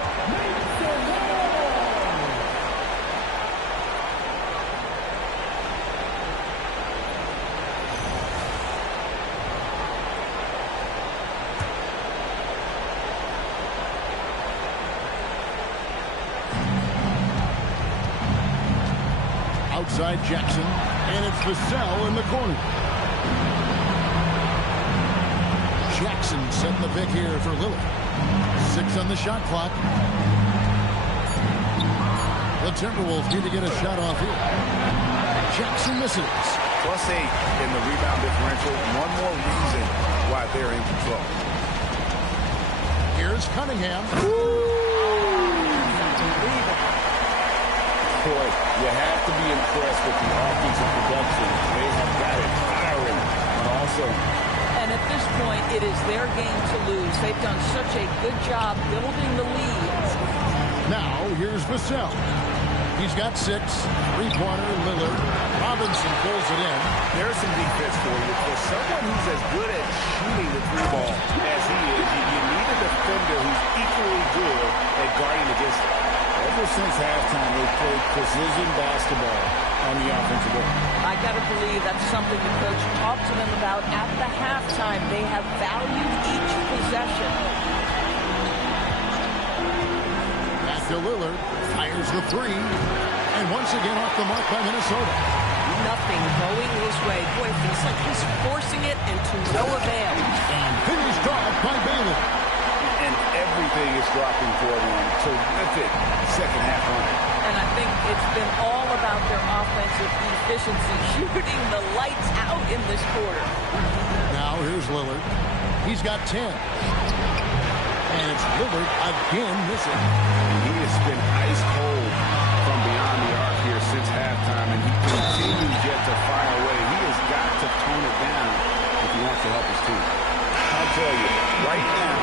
Outside Jackson, and it's Vassell in the corner. Jackson setting the pick here for Lillard. 6 on the shot clock. The Timberwolves need to get a shot off here. Jackson misses. +8 in the rebound differential. One more reason why they're in control. Here's Cunningham. Boy, you have to be impressed with the offensive production. They have got it firing also. And at this point, it is their game to lose. They've done such a good job building the lead. Now, here's Vassell. He's got 6. Three-pointer, Lillard. Robinson pulls it in. There's some defense for you. For someone who's as good at shooting the three ball as he is, you need a defender who's equally good at guarding against it. Ever since halftime, they've played precision basketball on the offensive end. I got to believe that's something the coach talked to them about at the halftime. They have valued each possession. Back to Lillard. Fires the 3. And once again off the mark by Minnesota. Nothing going his way. Boy, it feels like he's forcing it and to no avail. And finished off by Bailey. And everything is dropping for them. Terrific second half run. And I think it's been all about their offensive efficiency, shooting the lights out in this quarter. Now here's Lillard. He's got 10. And it's Lillard again missing. He has been ice cold from beyond the arc here since halftime, and he continues yet to fire away. He has got to tone it down if he wants to help his team. I'll tell you, right now,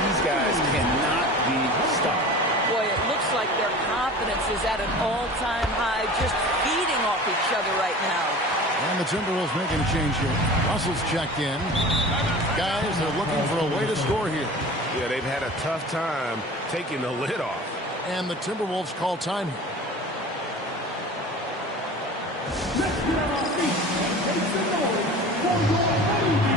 these guys cannot be stopped. Boy, it looks like their confidence is at an all-time high, just feeding off each other right now. And the Timberwolves making a change here. Russell's checked in. Guys, they're looking for a way to score here. Yeah, they've had a tough time taking the lid off. And the Timberwolves call time here. Let's get on our feet and make some noise for your enemy.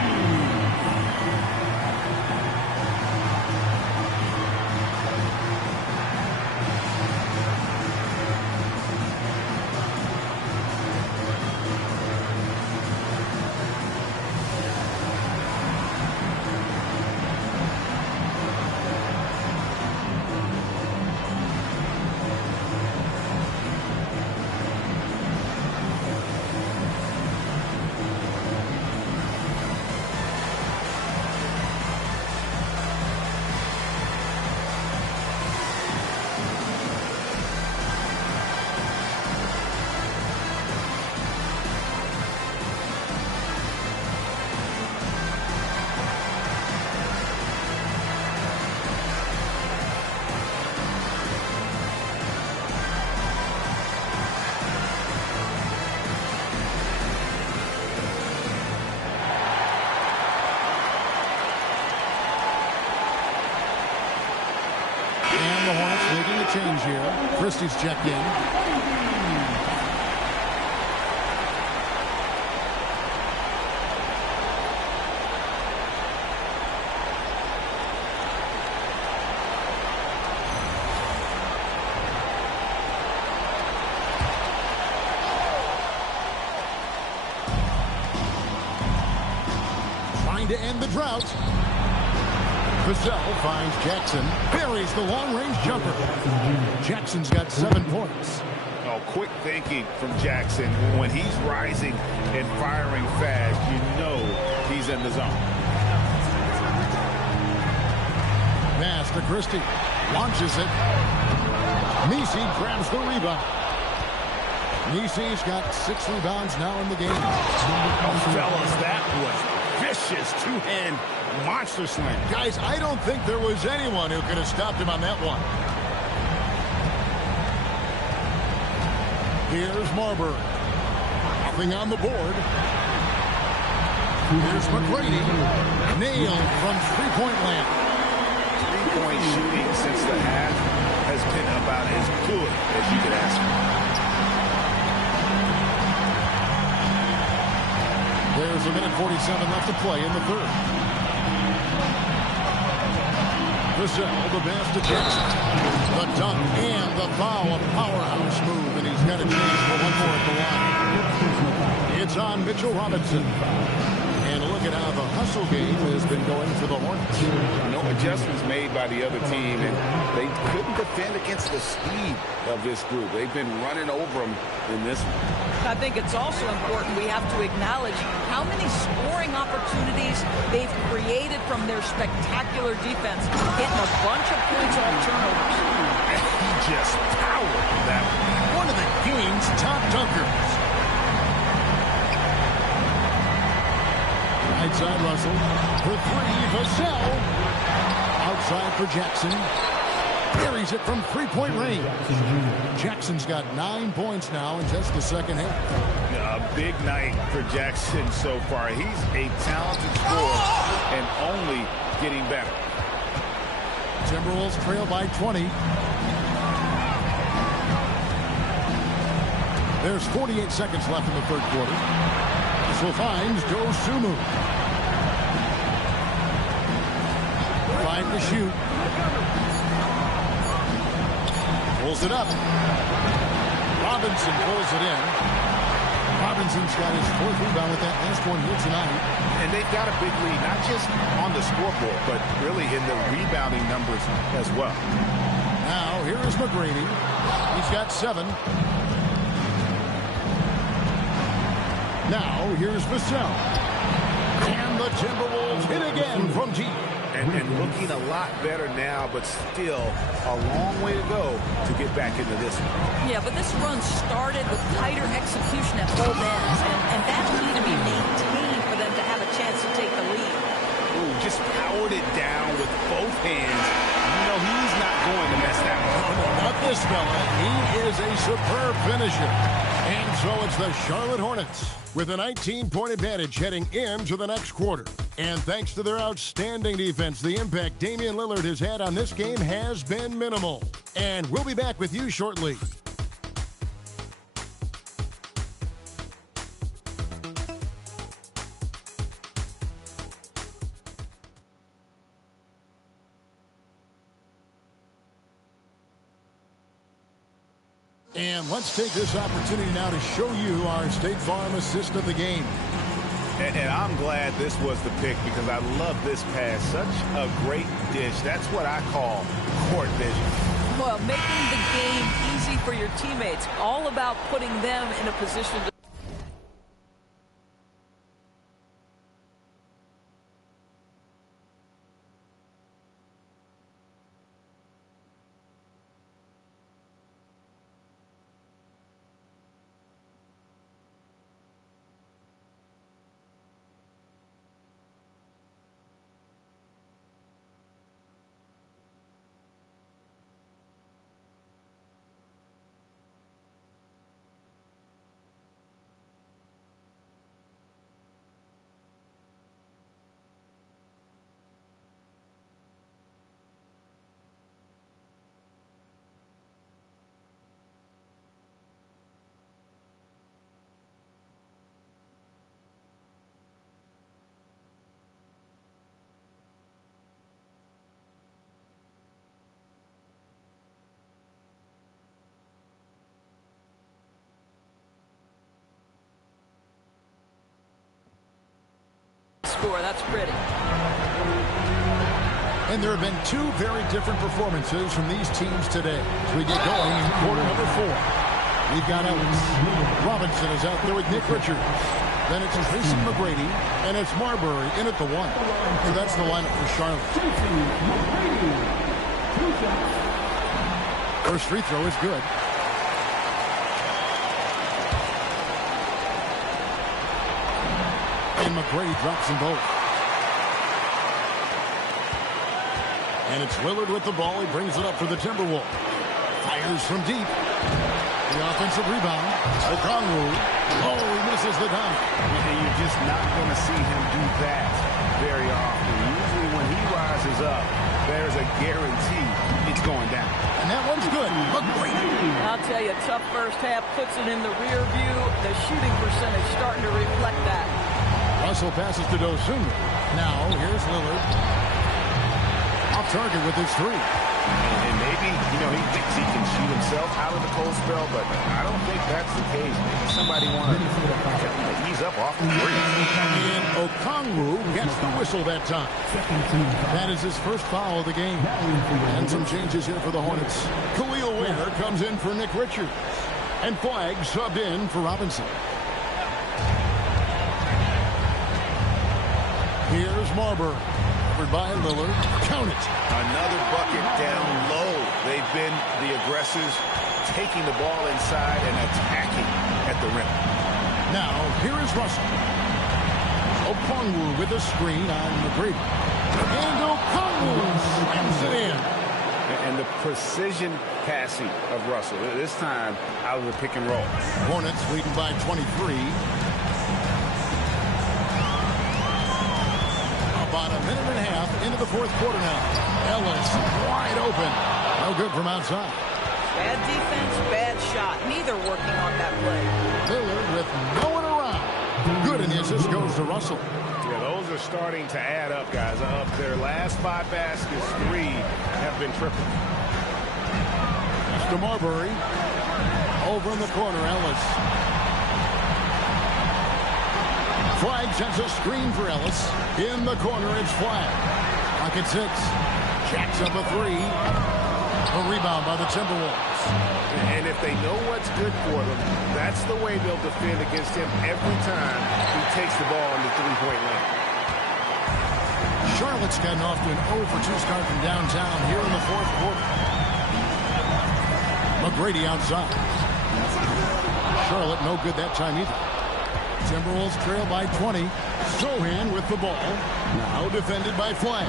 The Hornets making a change here. Christie's checked in. Trying to end the drought. Vassell finds Jackson, buries the long-range jumper. Jackson's got 7 points. Oh, quick thinking from Jackson. When he's rising and firing fast, you know he's in the zone. Pass to Christie. Launches it. Messi grabs the rebound. Messi's got 6 rebounds now in the game. Oh, fellas, that was vicious two-hand monster slam. Guys, I don't think there was anyone who could have stopped him on that one. Here's Marbury. Nothing on the board. Here's McGrady. Nailed from three-point land. Three-point shooting since the half has been about as good as you could ask for. There's a minute 47 left to play in the third. Vassell, the pass to Jackson. The dunk and the foul. A powerhouse move, and he's got a chance for one more at the line. It's on Mitchell Robinson. And look at how the hustle game has been going for the Hornets. No adjustments made by the other team, and they couldn't defend against the speed of this group. They've been running over them in this one. I think it's also important we have to acknowledge how many scoring opportunities they've created from their spectacular defense, getting a bunch of points off turnovers. And he just powered that one. One of the It's top dunkers. Right side Russell. For three, Vassell. Outside for Jackson. Buries it from three-point range. Jackson's got 9 points now in just the second half. A big night for Jackson so far. He's a talented scorer and only getting better. Timberwolves trail by 20. There's 48 seconds left in the third quarter. This will find Dosunmu. 5 to shoot. Pulls it up. Robinson pulls it in. Robinson's got his fourth rebound with that last one here tonight. And they've got a big lead, not just on the scoreboard, but really in the rebounding numbers as well. Now, here is McGrady. He's got 7. Now, here's Vassell. And the Timberwolves hit again from deep. And looking a lot better now, but still a long way to go to get back into this one. Yeah, but this run started with tighter execution at both ends, and that'll need to be maintained for them to have a chance to take the lead. Ooh, just powered it down with both hands. You know he's not going to mess that one. Oh, no, not this fella. He is a superb finisher. And so it's the Charlotte Hornets with a 19-point advantage heading into the next quarter. And thanks to their outstanding defense, the impact Damian Lillard has had on this game has been minimal. And we'll be back with you shortly. And let's take this opportunity now to show you our State Farm assist of the game. And I'm glad this was the pick because I love this pass. Such a great dish. That's what I call court vision. Well, making the game easy for your teammates. All about putting them in a position to... score. That's pretty. And there have been 2 very different performances from these teams today as we get going in quarter number 4. We've got Ellis. Robinson is out there with Nick Richards. Then it's Tracy McGrady, and it's Marbury in at the 1. So that's the lineup for Charlotte. First free throw is good. And McGrady drops them both. And it's Lillard with the ball. He brings it up for the Timberwolves. Fires from deep. The offensive rebound. Okongwu. Oh, he misses the dunk. And you're just not going to see him do that very often. Usually when he rises up, there's a guarantee it's going down. And that one's good. McGrady. I'll tell you, tough first half puts it in the rear view. The shooting percentage starting to reflect that. Russell passes to Dosunmu. Now, here's Lillard. Off target with his 3. And maybe, he thinks he can shoot himself out of the cold spell, but I don't think that's the case. Maybe somebody want to ease up off the 3. And Okongwu gets the whistle that time. That is his first foul of the game. And some changes here for the Hornets. Khalil Ware comes in for Nick Richards. And Flagg subbed in for Robinson. Here's Marbury. Covered by Lillard. Count it. Another bucket down low. They've been the aggressors, taking the ball inside and attacking at the rim. Now, here is Russell. Okongwu with a screen on McGrady. And Okongwu slams it in. And the precision passing of Russell, this time out of the pick and roll. Hornets leading by 23. About a minute and a half into the fourth quarter now. Ellis wide open. No good from outside. Bad defense, bad shot. Neither working on that play. Lillard with no one around. Good, and the assist goes to Russell. Yeah, those are starting to add up, guys. Up their last 5 baskets, 3 have been triple. To Marbury. Over in the corner, Ellis. Flagg sends a screen for Ellis. In the corner, it's Flagg. Pocket 6. Jacks up a 3. A rebound by the Timberwolves. And if they know what's good for them, that's the way they'll defend against him every time he takes the ball in the three-point lane. Charlotte's gotten off to an 0-for-2 start from downtown here in the fourth quarter. McGrady outside. Charlotte no good that time either. Timberwolves trail by 20. Sohan with the ball. Now defended by Flagg.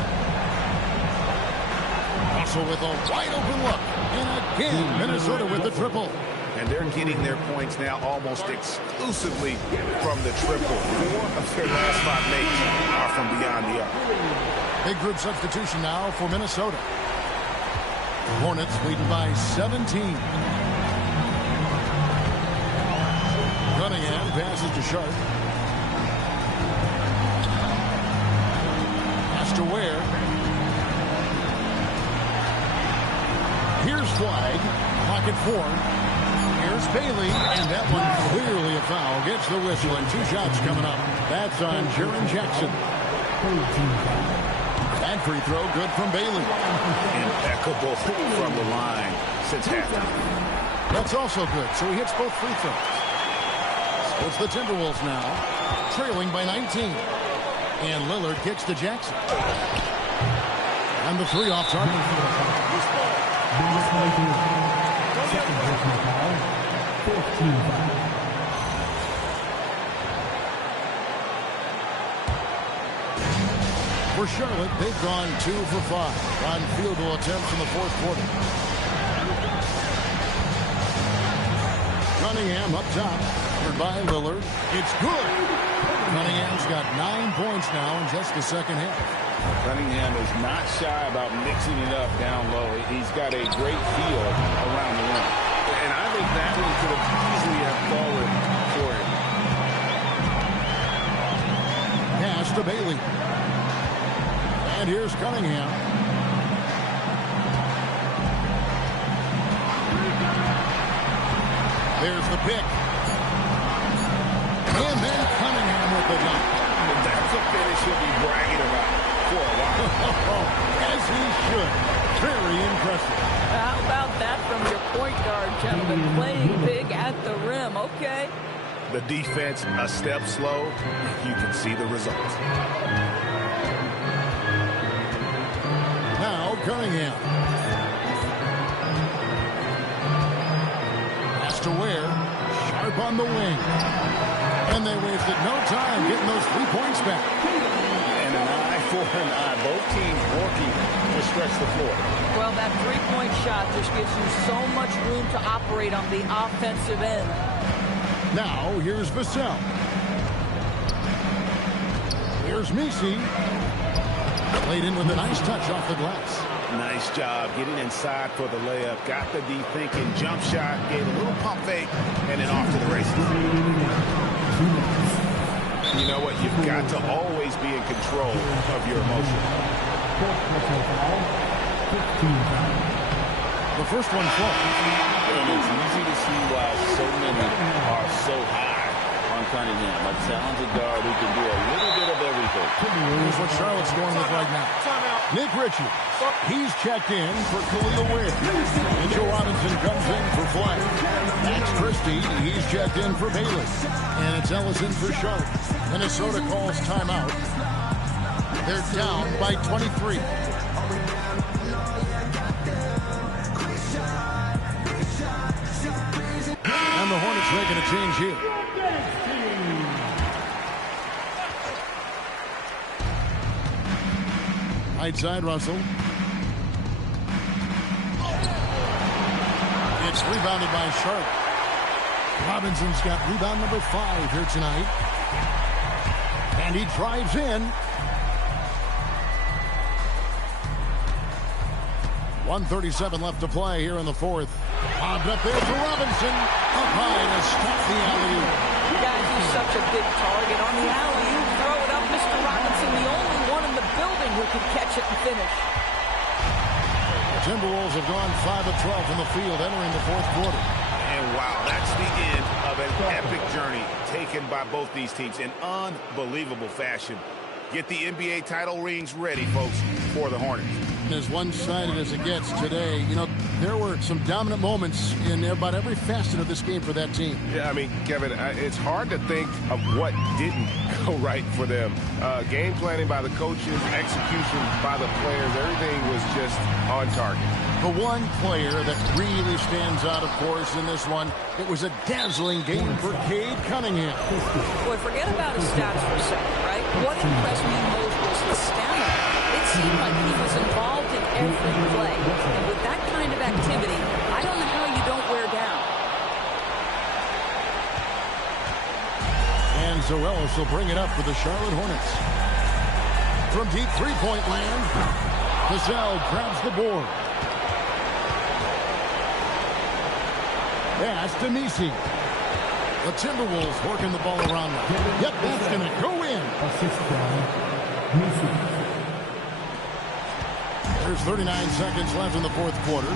Russell with a wide open look. And again, Minnesota with the triple. And they're getting their points now almost exclusively from the triple. 4 of their last 5 makes are from beyond the arc. Big group substitution now for Minnesota. Hornets leading by 17. Cunningham passes to Sharpe. Pass to Ware. Here's Flagg. Pocket 4. Here's Bailey. And that one clearly a foul. Gets the whistle and 2 shots coming up. That's on Jaren Jackson. That free throw good from Bailey. Impeccable from the line since halftime. That's also good. So he hits both free throws. So it's the Timberwolves now, trailing by 19. And Lillard kicks to Jackson. And the 3 off target. For Charlotte, they've gone 2 for 5 on field goal attempts in the fourth quarter. Cunningham up top, covered by Lillard. It's good. Cunningham's got 9 points now in just the second half. Cunningham is not shy about mixing it up down low. He's got a great feel around the rim. And I think that one could have easily have fallen for him. Pass to Bailey. And here's Cunningham. There's the pick. And then Cunningham with the dunk. That's a finish he'll be bragging about for a while. As he should. Very impressive. How about that from your point guard, gentlemen? Playing big at the rim. Okay. The defense a step slow. You can see the results. Now Cunningham. Pass to Ware. Sharpe on the wing. And they wasted no time getting those 3 points back. And an eye for an eye. Both teams working to stretch the floor. Well, that 3-point shot just gives you so much room to operate on the offensive end. Now here's Vassell. Here's Misi. Played in with a nice touch off the glass. Nice job getting inside for the layup. Got the deep thinking jump shot. Gave a little pump fake. And then off to the races. You know what? You've got to always be in control of your emotions. The first one falls. And it's easy to see why so many are so high on Cunningham. A talented guard who can do a little bit of everything. Here's what Charlotte's going with right now. Nick Ritchie. He's checked in for Khalil Ware. Mitchell Robinson comes in for Flagg. Max Christie. He's checked in for Bailey. And it's Ellison for Sharpe. Minnesota calls timeout. They're down by 23. And the Hornets making a change here. Right side, Russell. It's rebounded by Sharpe. Robinson's got rebound number 5 here tonight. And he drives in. 1:37 left to play here in the fourth. Bobbed up there for Robinson. Up high to stop the alley-oop. Guys, he's such a big target on the alley-oop. Throw it up, Mr. Robinson, the only one in the building who could catch it and finish. The Timberwolves have gone 5 of 12 from the field entering the fourth quarter. And wow, that's the end of an epic journey taken by both these teams in unbelievable fashion. Get the NBA title rings ready, folks, for the Hornets. As one-sided as it gets today, you know, there were some dominant moments in about every facet of this game for that team. Yeah, I mean, Kevin, it's hard to think of what didn't go right for them. Game planning by the coaches, execution by the players, everything was just on target. The one player that really stands out, of course, in this one, it was a dazzling game for Cade Cunningham. Boy, forget about his stats for a second, right? What impressed me most was his stamina. It seemed like he was involved in every play. And with that kind of activity, I don't know how you don't wear down. And Zoelis will bring it up for the Charlotte Hornets. From deep three-point land, Vassell grabs the board. Pass to Nisi. The Timberwolves working the ball around them. Yep, that's going to go in. There's 39 seconds left in the fourth quarter.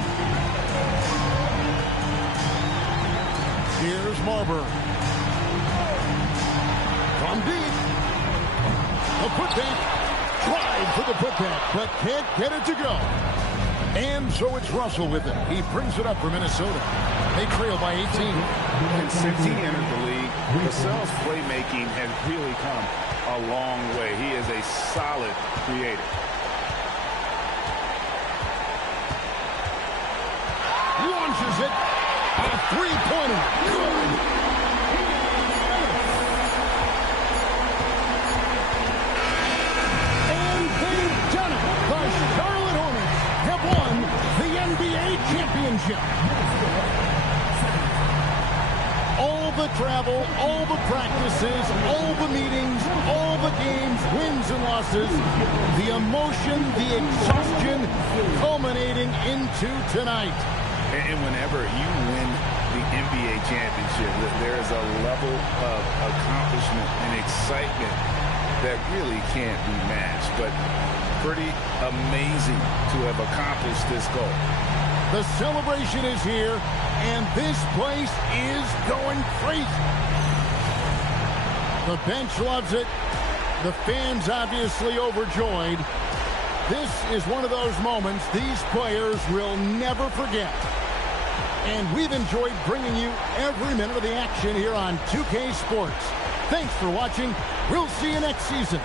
Here's Marbury. From deep. The putback. Tried for the putback, but can't get it to go. And so it's Russell with it. He brings it up for Minnesota. They trail by 18. And since he entered the league, Vassell's playmaking has really come a long way. He is a solid creator. Launches it. A three-pointer. Good. And they've done it. The Charlotte Hornets have won the NBA championship. All the travel, all the practices, all the meetings, all the games, wins and losses, the emotion, the exhaustion culminating into tonight. And whenever you win the NBA championship, there is a level of accomplishment and excitement that really can't be matched. But pretty amazing to have accomplished this goal. The celebration is here, and this place is going crazy. The bench loves it. The fans obviously overjoyed. This is one of those moments these players will never forget. And we've enjoyed bringing you every minute of the action here on 2K Sports. Thanks for watching. We'll see you next season.